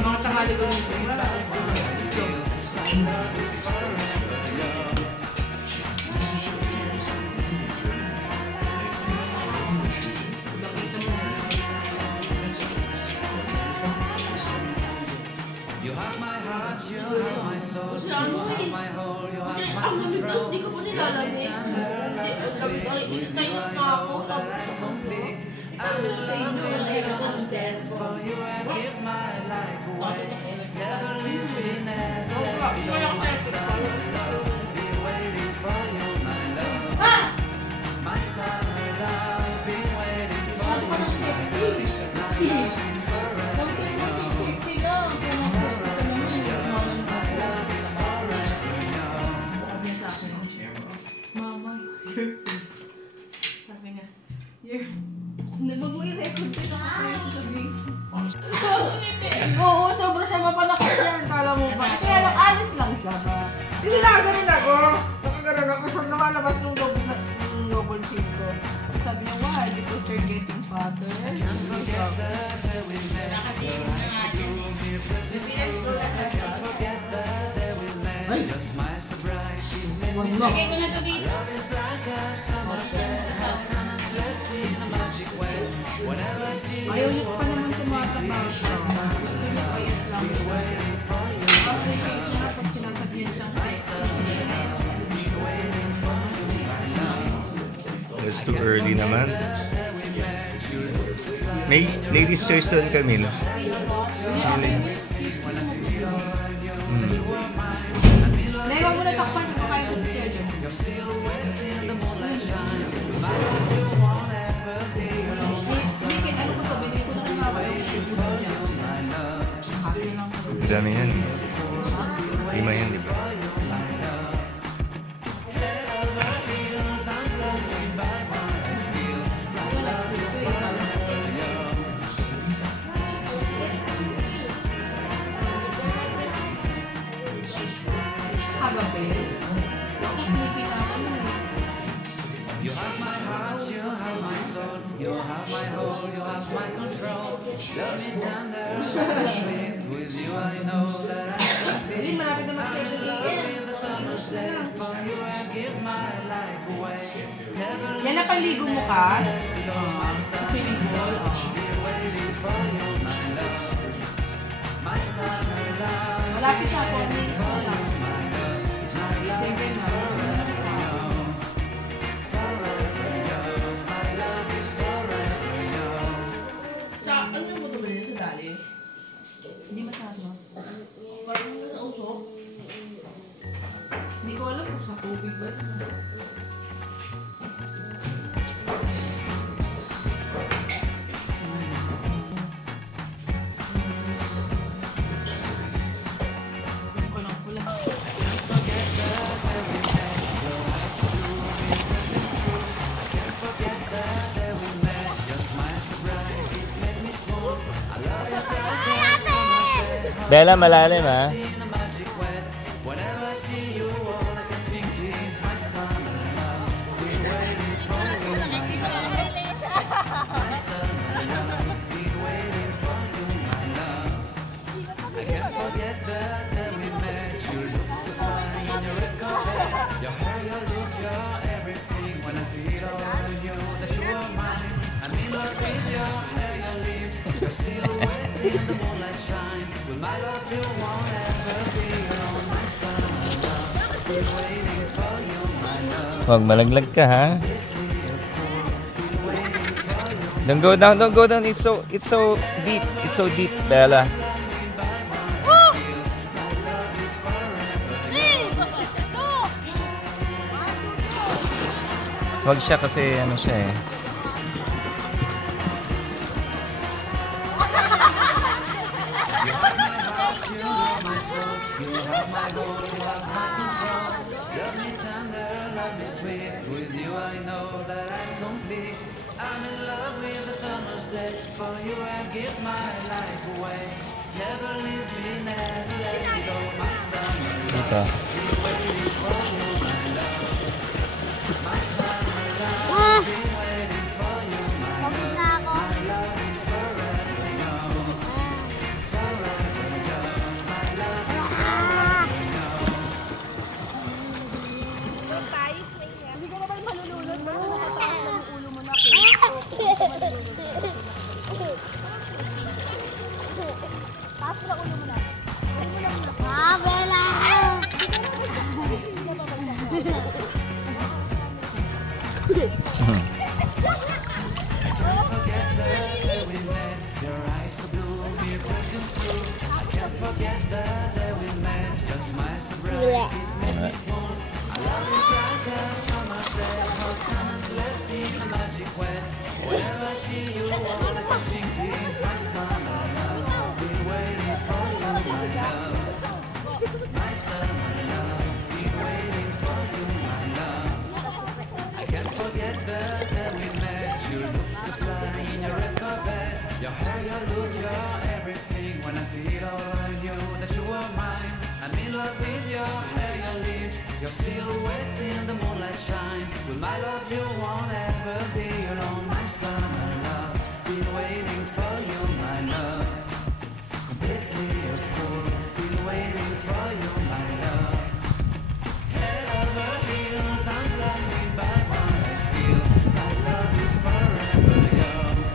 Mga sakali ko rin. You have my heart, you have my soul, you have my whole, you have my control. Hindi ko po Love me nilalamig. tender, love me sweet. With you I know that I'm complete. I'm in love with the summer's day. For you I'd give my life away. Never leave me, never let me go. My summer love, be waiting for you, my love. My summer love, be waiting for you, my love. My love is forever. Mama, your face. Sabi niya, huwag mo i-record ko na Oo, sobra siya mapanakot yan. Kala mo ba? Kaya lang, honest lang siya ba? Kasi nakaganon ako. Nakaganon ako. So, namalabas nung double cheese ko. Sabi niya, why? Because you're getting fatter. Lagay ko na to dito. Ayaw niyo pa naman tumatapa siya. Ayos lang. Appreciate niya pag sinasabihan siyang It's too early naman. May ladies choice doon kami, no? Naiwan mo na takpan yung kakain ko dito. Sige, ano ko to? Bili ko na kung Ang dami yan. 5 yan, di ba? Wala, gusto ikaw. You have my heart, you have my soul, you have my whole, you have my control. Love me tender, love me sweet. With you I know that I can be. I'm in love with the summer's day. For you I give my life away. Never Yan na paligo mo ka? Pinigol. Be waiting for you, my love. My summer love. Malapit siya po. May for you, my love. My love is forever yours. Forever yours. My love is forever yours. Sa, ano yung buto ba niya sa dali? Hindi masyado. Parang sa usok. Hindi ko alam kung sa tubig ba. Bella, malalim ha. Whenever I see you, all I can think is my summer love. Been waiting for you, my love. My summer love. Been waiting for you, my love. I can't forget the day we met. You look so fine in your red carpet. Your hair, your look, your everything. When I see it all, I knew that you were mine. I'm in love with your hair, your lips, your silhouette in the moonlight shine. With my love, you won't ever be alone. My summer love. Been waiting for you, my love. Huwag malaglag ka ha. Don't go down, don't go down. It's so deep. It's so deep, Bella. Huwag siya kasi ano siya eh. Love me tender, love me sweet. With you I know that I'm complete. I'm in love with the summer's day. For you I'd give my life away. Never leave me, never let me go. My summer love. Ito. Be waiting for you, my love. My summer love. Be waiting for you, my love. My love is forever yours. Forever yours. My love is forever yours. Hindi ka naman malulunod. Nakatakas lang yung ulo mo na. Taas mo na ulo mo na. Ulo mo na muna. Bella! Forget the day we met. Your eyes so blue, me piercing through. I can't forget the day we met. Your smile so bright, it made me swoon. Our love is like a summer's day, hot and endless in a magic way. Whenever I see you, all I can think is my summer love. Been waiting for you, my love. My summer love. Been waiting for you, my love. I can't forget the day we met. You look so fly in your red carpet. Your hair, your look, your everything. When I see it all, I knew that you were mine. I'm in love with your hair, your lips, your silhouette in the moonlight shine. With my love, you won't ever be alone. My summer love, been waiting for you, my love. Completely a fool, been waiting for you, my love. Head over heels, I'm blinded by what I feel. My love is forever yours.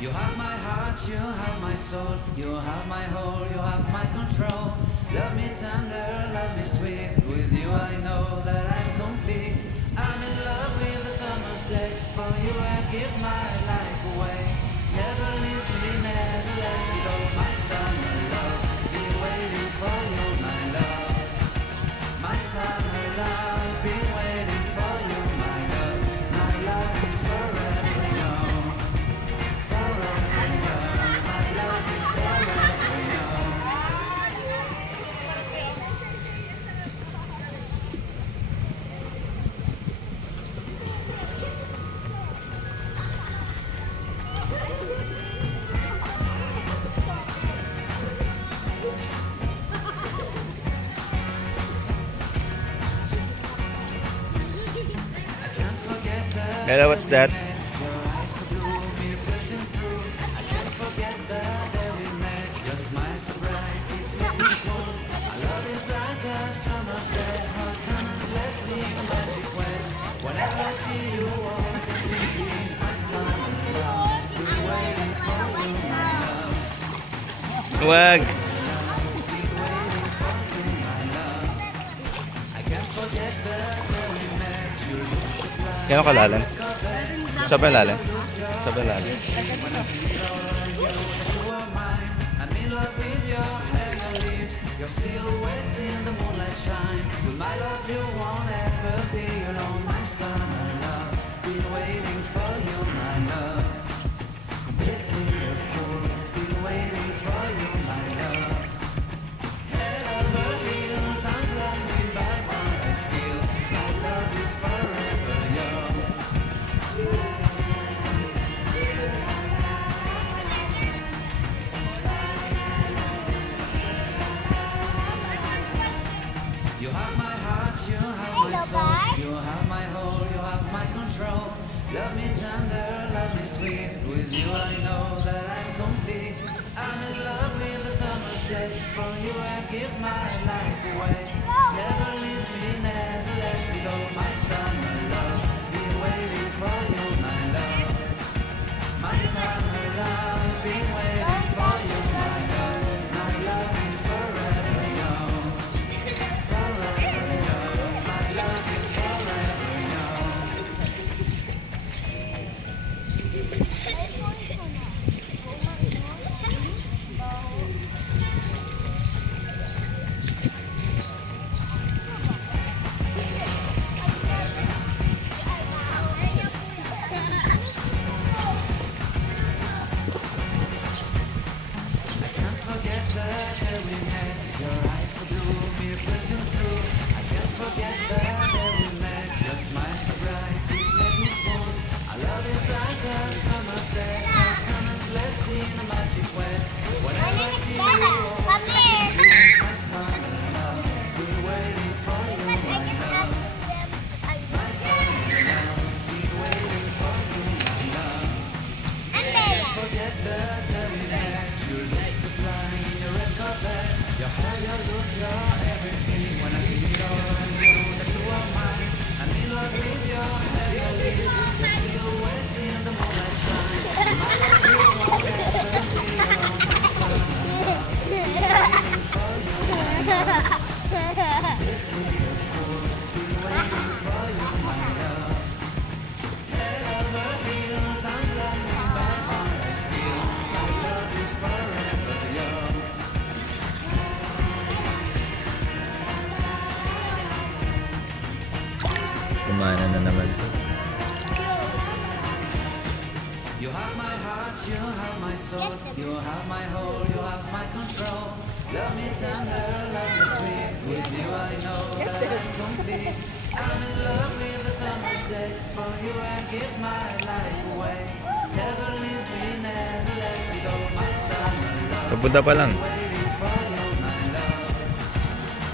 You have my heart, you have my soul, you have my whole, you have my control. Love me tender, love me sweet. With you I know that I'm complete. I'm in love with the summer's day. For you I'd give my life away. Never leave me, never let me go. My summer love, be waiting for you, my love. My summer love, be waiting for you, my love. My love is forever yours. Forever yours. My love is forever yours. Bella, what's that? Wag. Gano'ng kalalim? Sobrang lalim? Sobrang lalim. Your silhouette in the moonlight shine. With my love you won't ever be alone. My summer love, been waiting for you, my love. Completely a fool, been waiting for you, my love. Head over heels, I'm blinded by what I feel. My love is forever yours. You have my heart, you have my soul, you have my whole, you have my control. Love me tender, love me sweet. With you I know that I'm complete. I'm in love with the summer's day. For you I'd give my life away. Never leave me, never let me go. My summer love, been waiting for you, my love. My summer love, been waiting for you, my love. My love is forever yours. Kumana na naman. You have my heart, you have my soul, you have my whole, you have my control. Love me tender, love me sweet. With you I know that I'm complete. I'm in love with the summer's day. For you I give my life away. Never leave me, never let me go. My summer love, Kapunta pa lang. waiting for you, my love.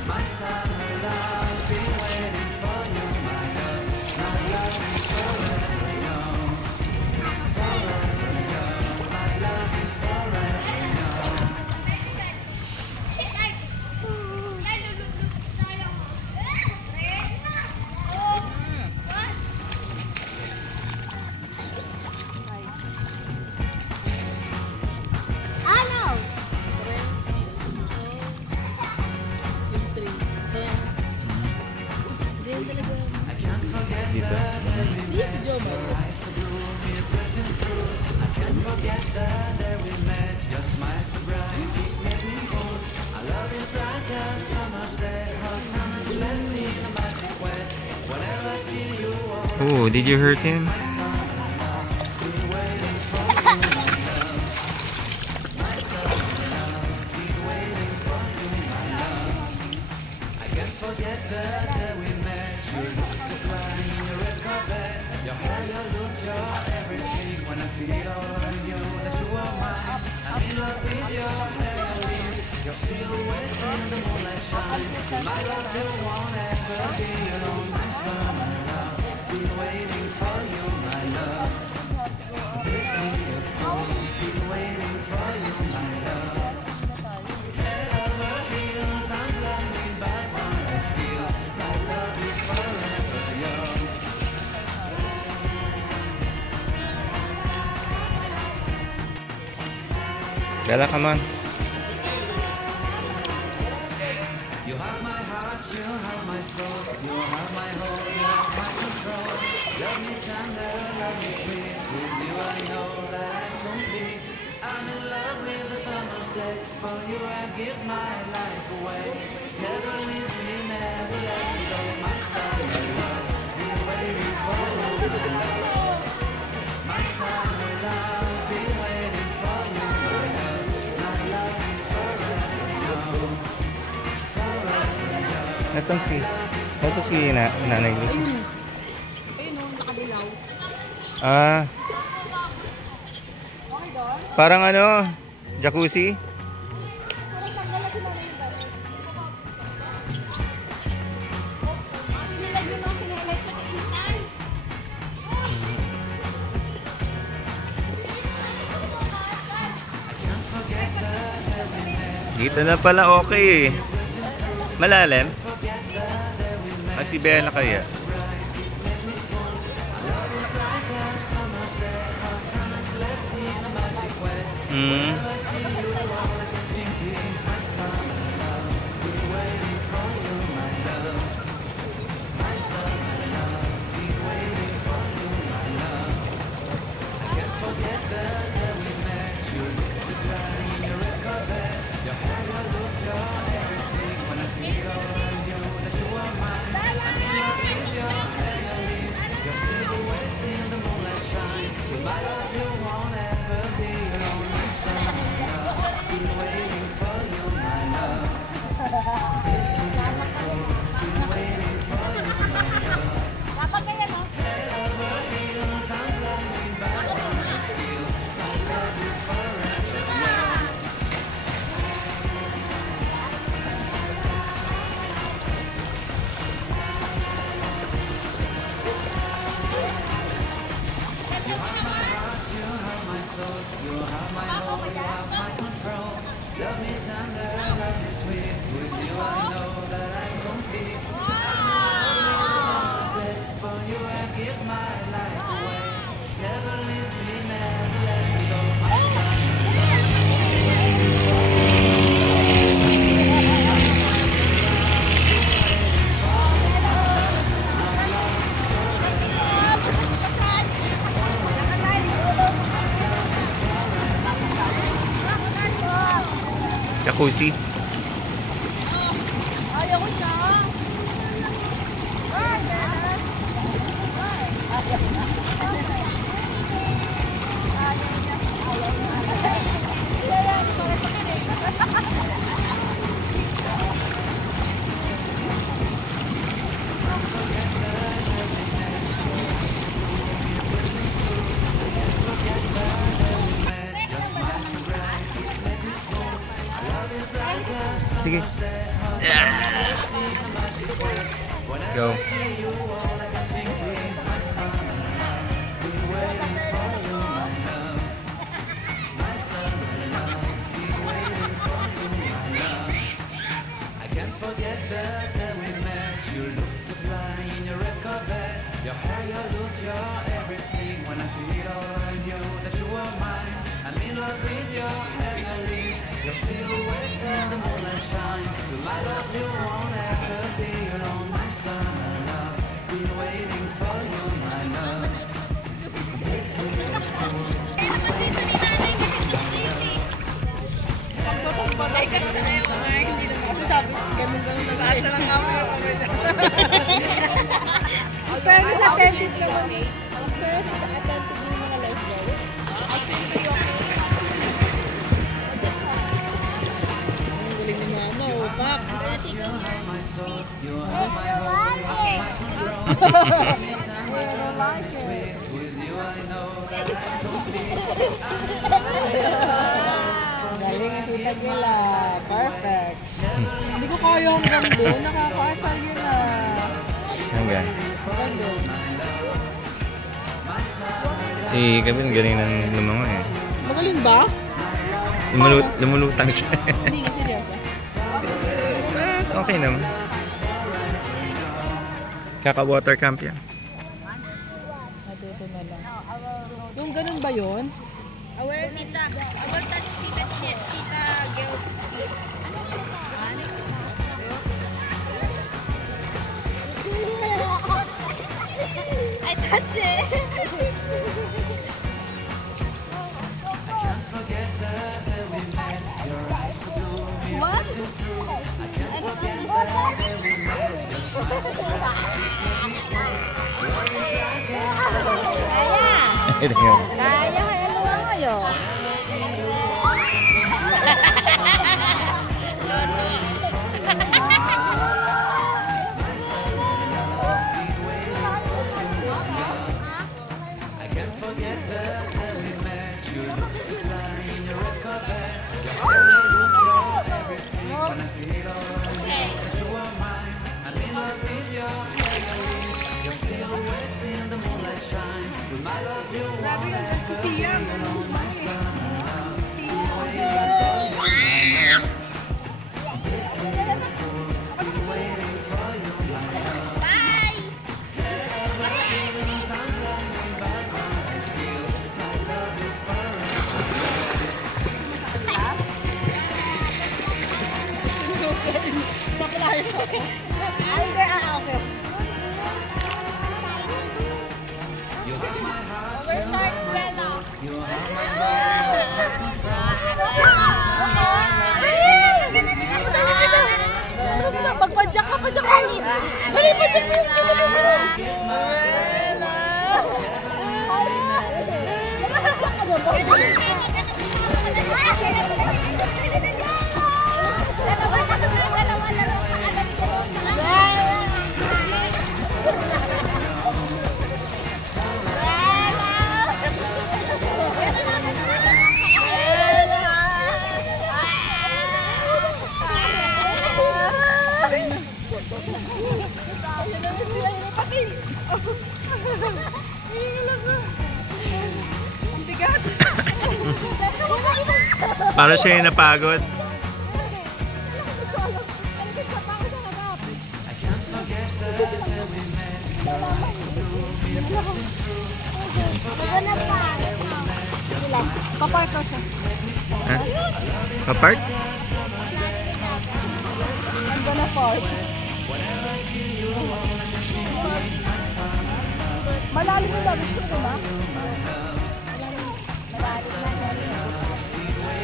My summer love, been waiting for you, my love. My love is forever yours. Forever yours. My love is forever yours. I can't forget Dito. your eyes so blue, me a present through. I can't forget the day we met. Your smile so bright, it made me swoon. Our love is like a summer's day, hot and blessing, a magic way. Whenever I see you, Oh, did you hurt him? my summer love, been waiting for you, my love. My summer love, been waiting for you, my love. I can't forget the day we met. You look so fly in your red carpet. Your hair, your look, your everything. When I see it all, I knew that you were mine. I'm in love with your hair, your lips, your silhouette in the moonlight shine. My love, you won't ever be alone. My summer love, been waiting for you. Bella, come on. You have my heart, you have my soul, you have my whole, you have my control. Love me tender, love me sweet. With you I know that I'm complete. I'm in love with the summer's day. For you I'd give my life away. Never leave me, never let me go. My summer love, be waiting for you, my love. My summer love, be waiting for you, my love. My love is forever yours. Nasaan si Nanay Lucy? Ayun o, nakabilaw. Ah. Parang ano, jacuzzi? Parang tanggal na sila na yung dati. Pinilag nyo lang sinelay sa kainitan. Dito na pala okay eh. Malalim? Si Bella kaya? Dapat kaya no? You have my whole, you have my control. Love me tender, love me sweet. With you I know that I'm complete. I'm in love with the summer's day. For you I'd give my life away. Never leave me, never let me go. My summer love. Jacuzzi? Ayaw ko siya. Sige. Go. Your hair, your look, your everything. When I see it all, I knew that you were mine. I'm in love with your hair, your lips, your silhouette in the moonlight shine. Will my love you won't ever be alone, my summer love. Been waiting for you, my love. Patay ka na tayo. Ate sabi, ganun-ganun na tayo. Lang kami yung kami na. Pero sa attentive naman. Pero sa attentive yung mga lifeguard. Ang galing ni mama, oh, pak. You have my whole, you have my control. With you I know that I'm complete. Galing ang tita Gila. Perfect. Hindi ko kaya hanggang doon. Nakakasal yun na. Hanggang. Hanggang doon. Si Kevin galing ng lumango eh. Magaling ba? Lumulutang siya. Hindi, seryoso. Okay naman. Kaka-water camp yan. Dito na lang. Yung ganun ba yun? Our tita. Our tita shit. Tita girl shit. I touched it. What? Ito yun. Kaya luwa kayo. Pagpadyak ka, padyak ka! Dali, padyak ka! Para siya yung napagod. Papark ko siya. Ha? Papark? I'm gonna park. Malalim yung lobby. Gusto mo ba?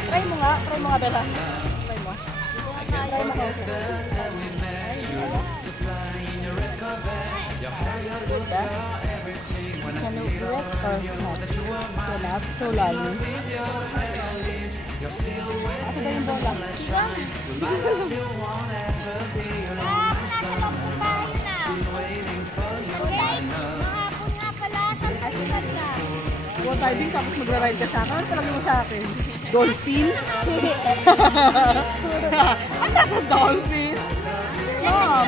Try mo nga, Bella. Try mo. Try mo. Can you correct or not? Wala, so lalim. Asa ba yung bola? Go diving tapos magra-ride ka sa akin. Ano talaga mo sa akin? Dolphin? Ano ko dolphin? Mom!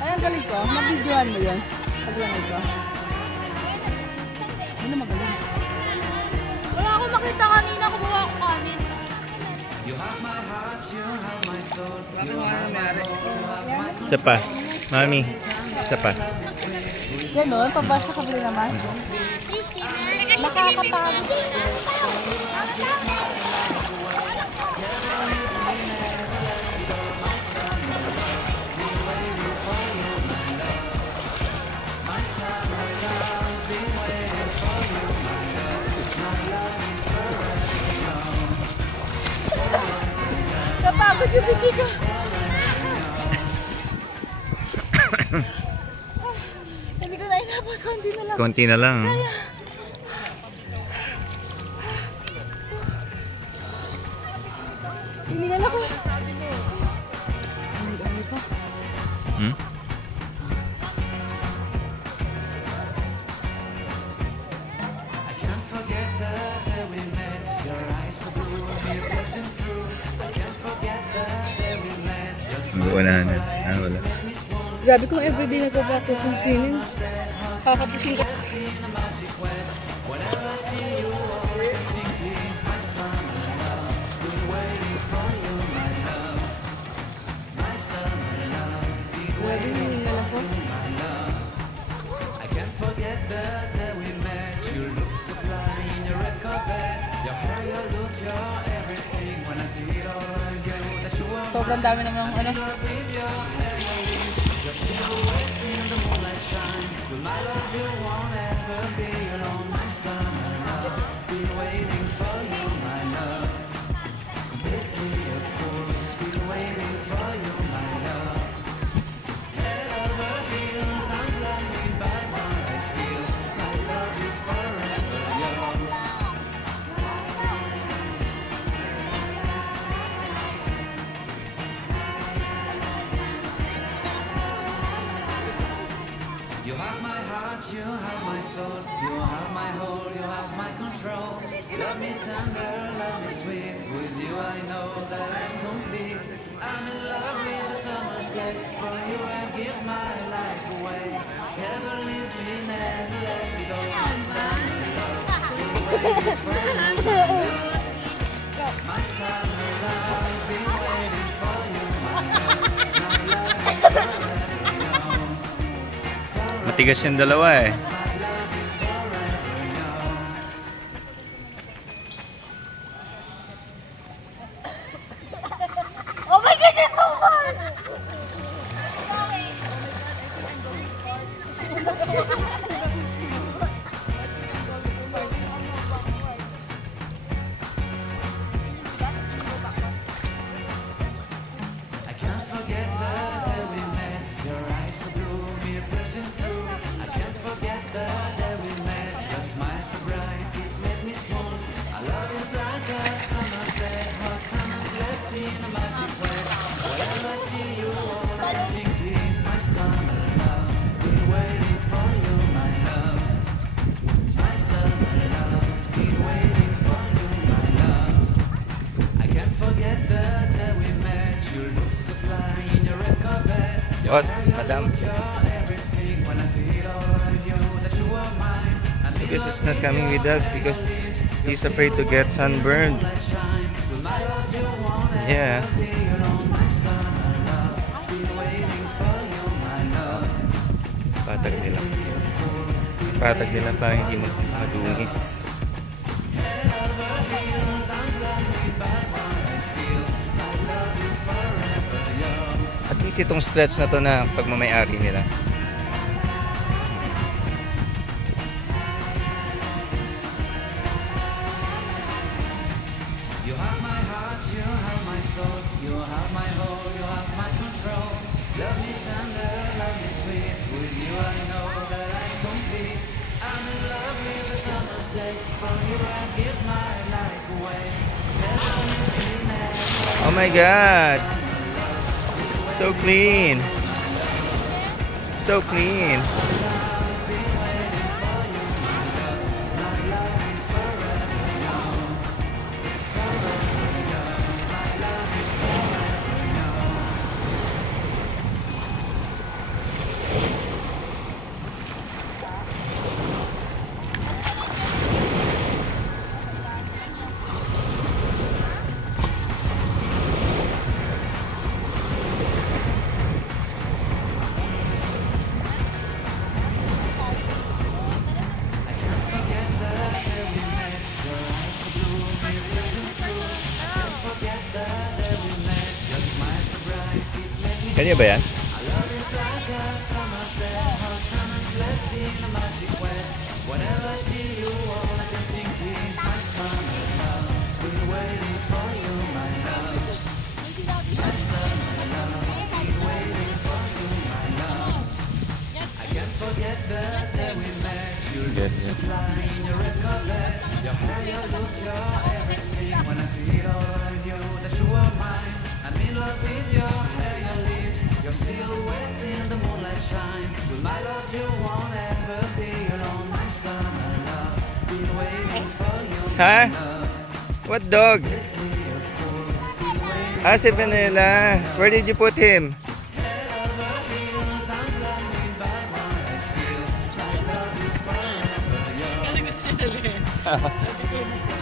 Ay, ang galing ko. Mag-videoan mo yun. Paglamay ko. Ano magaling? Wala akong makita kanina. Kumuha ako kanin. Isa pa. Mami. Isa pa. Ganon, pabasa ka rin naman. Nakakapagod. Napagod yung bigay ko. Hindi ko na inabot, konti na lang. Konti na lang. Hiningal ako. Ano pa? Hmm? Mag-uunahan na. Ah, wala. Grabe kung everyday nagpa-practice ng singing. Kakapusin ko. Grabe, hiningal ako. I can't forget the day we met. You look so fly in your Your hair, your look, your everything. When I see it all around you, that you are Sobrang dami naman ng ano. with your hair, your lips, your silhouette in the moonlight shine. With my love, you won't ever be alone, my summer love. Been waiting for you, my love. Completely a fool. Been waiting for you, my love. Head over heels, I'm blinded by what I feel. My love is forever yours. You have my heart, you have my soul, you have my whole, you have my control. Love me tender, love me sweet. With you I know that I'm complete. I'm in love with the summer's day. For you I'd give my life away. Never leave me, never let me go. My summer love, been waiting for you, my love. My summer love, been waiting for you, my love. My love is forever yours. Matigas yung dalawa eh. Oh my goodness, so fun! I can't forget the day we met. Your eyes so blue, me piercing through. I can't forget the day we met. Your smile so bright, it made me swoon. Our love is like a summer's day, hot and endless in a magic way. Whenever I see you, all I can think is my summer love. Been waiting for you, my love. My summer love. Been waiting for you, my love. I can't forget the day we met. You look so fly in your red Corvette. Boss, madam. Everything when I see it all, I knew that you were mine. And Lucas is not coming with us because he's afraid to get sunburned. Yeah. Patag nila. Patag nila para hindi madungis. At least itong stretch na to na pagmamayari nila. You have my heart, you have my soul, you have my whole, you have my control. Love me tender, love me sweet. With you I know that I'm complete. I'm in love with the summer's day. For you I give my life away. Never leave me, never. Oh my God! So clean! So clean! Kanya ba yan? Good, yeah. Your hair, your look, your everything. When I see it all, I knew that you were mine. I'm in love with your hair, your lips, your silhouette in the moonlight shine. With my love, you won't ever be alone, my summer love. Been waiting for you, Huh? my love. What dog? Ah, si Vanilla. Where did you put him?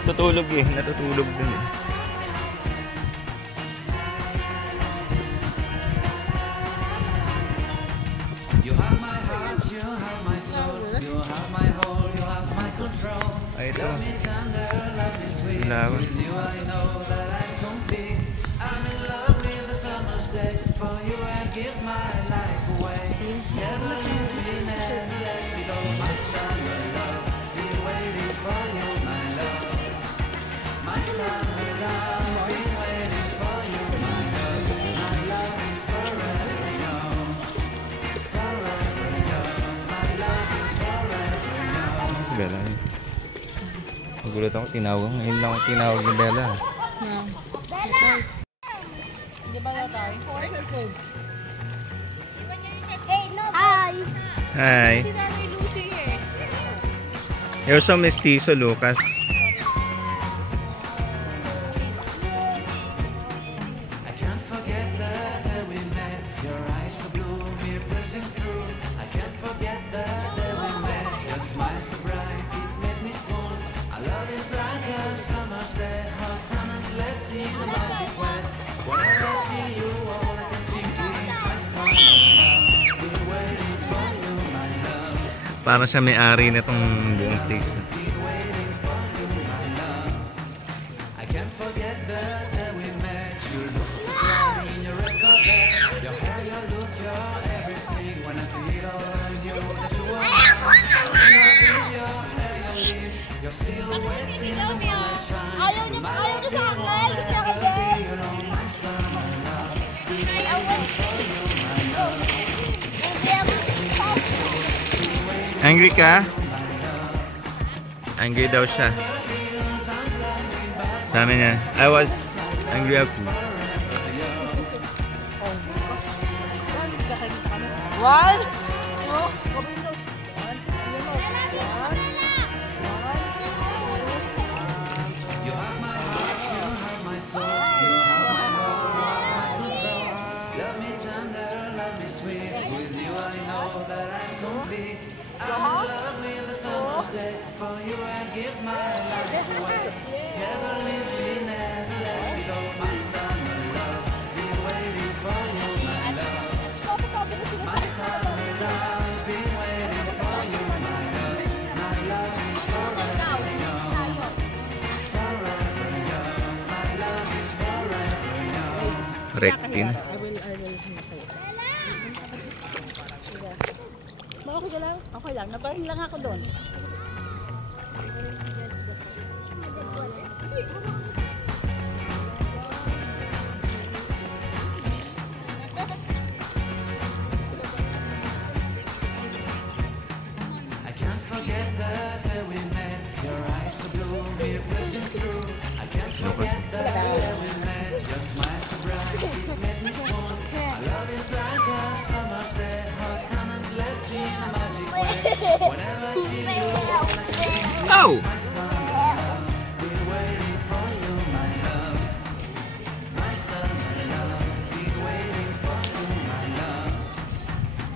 Tutulog eh. Natutulog din eh. You have my heart, you have my soul, you have my whole, you have my control. I to. Ilawan. Bella. Nagulat ako, tinawag. Ngayon lang ako tinawag ni Bella. Di ba na tayo? Hi! Hi. Si Nanay Lucy eh. You're so mestizo, Lucas. I can't forget the day we met. Your eyes so blue, me pressing through. I can't forget the day we met. Your smile so bright, it made me swoon. Our love is like a summer's day, hot and endless in a magic way. Whenever I see you, all I can think is my summer love. Been waiting for you, my love. Para siya may-ari na itong buong place na. Been waiting for you, my love. I can't forget the day we met. You look so fly in your red carpet. Your hair, your look, your everything. When I see it all, I knew that you were mine. Your hair, your lips, your silhouette in the moonlight shine. Ayaw niya sa akin. Gusto niya kay Ben. You know my summer love. Been waiting for you, my love. Angry ka? Angry daw siya. Sabi niya, I was angry also. One. You have my heart, you have my soul, you have my heart, you have my control. Love me tender, love me sweet. With you I know that I'm complete. I'm in love with the summer's day. For you I'd give my life away. Never leave me, never let me go. My summer love, been waiting for you, my love. My summer love, been waiting for you, my love. My love is forever yours. Forever yours. My love is forever yours. Rectin. Okay ka lang? Okay lang. Napahin lang ako doon. I can't forget the day we met. Your eyes so blue, we're pressing through. I can't forget the day we met. Your smile so bright, it made me swoon. Our love is like a summer's day, hot and endless in a magic way. Whenever I see you, all I can think is Oh! my summer love. Been waiting for you, my love. My summer love. Been waiting for you, my love.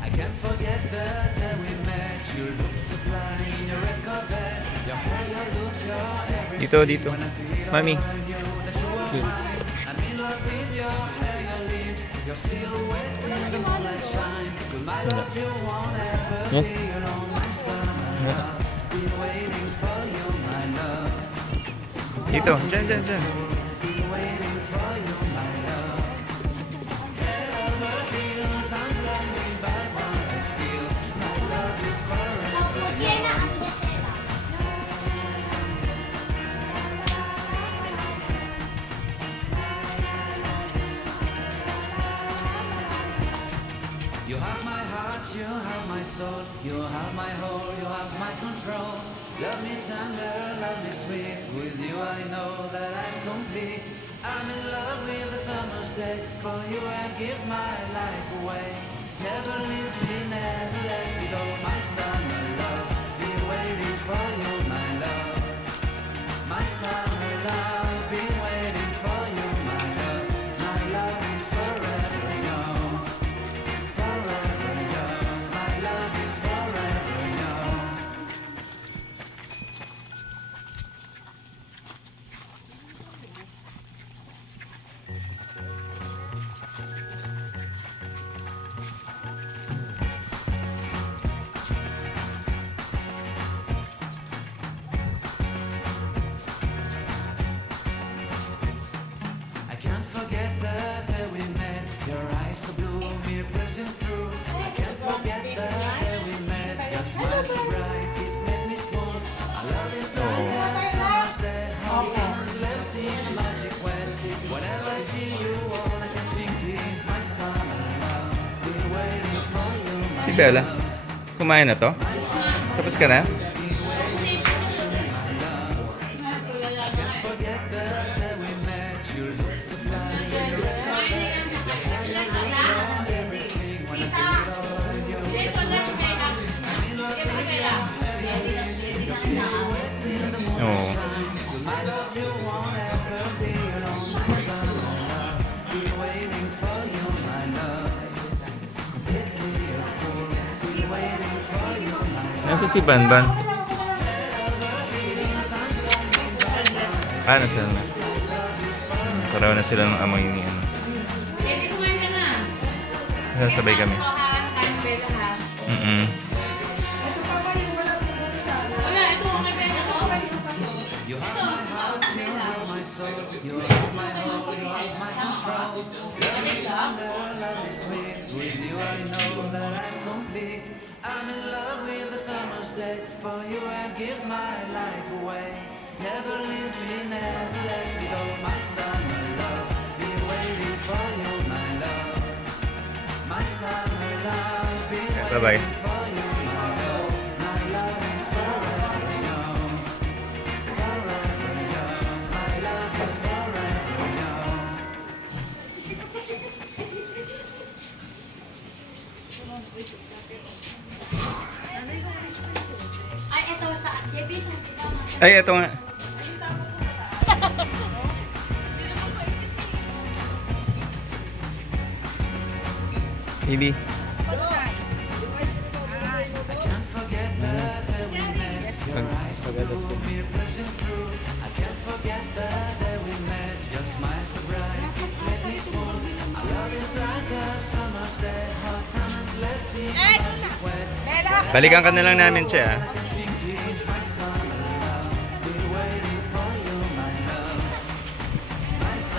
I can't forget the day we met. You look so fly in your red carpet. Your hair, your look, your everything. Dito. When I see it all, Mami. I knew that you were mine. I'm in love with your hair, your lips, your silhouette in the moonlight shine. With my love, you won't ever Yes. be alone. My summer love. Been waiting for you, my love. Dito. Diyan. Been waiting for you, my love. Head over heels, I'm blinded by what I feel. My love is forever. You have my heart, you have my soul, you have my whole, you have my control. Love me tender, love me sweet. With you I know that I'm complete. I'm in love with the summer's day. For you I'd give my life away. Never leave me, never let me go. My summer love, been waiting for you, my love. My summer love, been waiting for you, my love. My love is forever yours. Forever yours. My love is forever yours. summer's day, hot Opo. and endless in a magic way. Whenever I see you, all I can think is my summer love. Been waiting for you, my Si Bella, kumain na to? Tapos ka na? forget the day we met. You look so fly in your red carpet. Your hair, your makeup, everything. When I see it all in your waist, I'm in love with your hair, your lips, your silhouette in the Oo. moonshine. My love, you won't ever be alone, my summer love. Been waiting for you, my love. Completely a fool. Been waiting for you, my love. Nasa si Banban? Ah, nasa na. Paraw na sila ng amoy ni ano. Baby, kumain ka na. Sasabay kami. Ito ha, kain Bella ha. Mm-mm. Wala, ito ang kay Bella to. You have my heart, you have my soul, you have my whole, you have my control. Love me tender, love me sweet. With you I know that I'm complete. I'm in love with the summer's day. For you I'd give my life away. Never leave me, never let me go. My summer love, been waiting for you, my love. My summer love, been Bye-bye. waiting for you, my love. My love is forever yours. Forever yours, my love is forever yours. Ay, ito sa JP, sa dito. Ay, eto nga. Bibi. Can't forget the day we met. Your eyes pull me pressing through. I can't forget the day we met. Your smile so bright, it let me swoon. Our love is like a summer's day, hot and endless in a magic way. Balikan ka na lang namin siya. Think is my summer love. Been waiting for you, my love.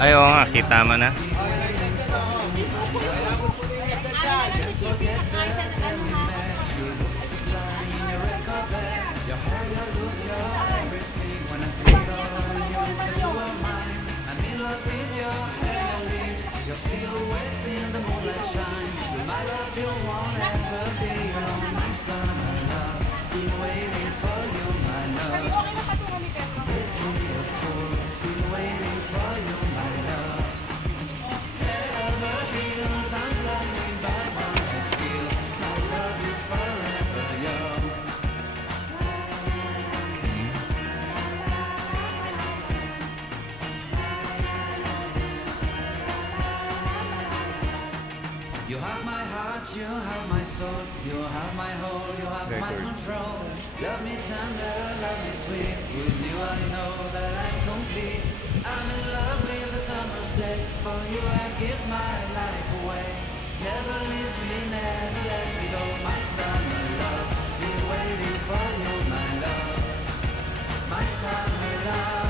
Ay, oo nga. Kita mo na. Your hair, your look, your everything. When I see it all in you, that you are mine. I'm in love with your hair, your lips, your silhouette in the moonlight shine. With my love, you won't ever be alone, my summer love. Been waiting for you, my love. Completely a fool. Been waiting for you, my love. Head over heels, I'm blinded by what I feel. My love is forever yours. You have my heart, you have my soul, you have my whole, you have my control. Love me tender, love me sweet. With you I know that I'm complete. I'm in love with the summer's day. For you I'd give my life away. Never leave me, never let me go. My summer love, been waiting for you, my love. My summer love.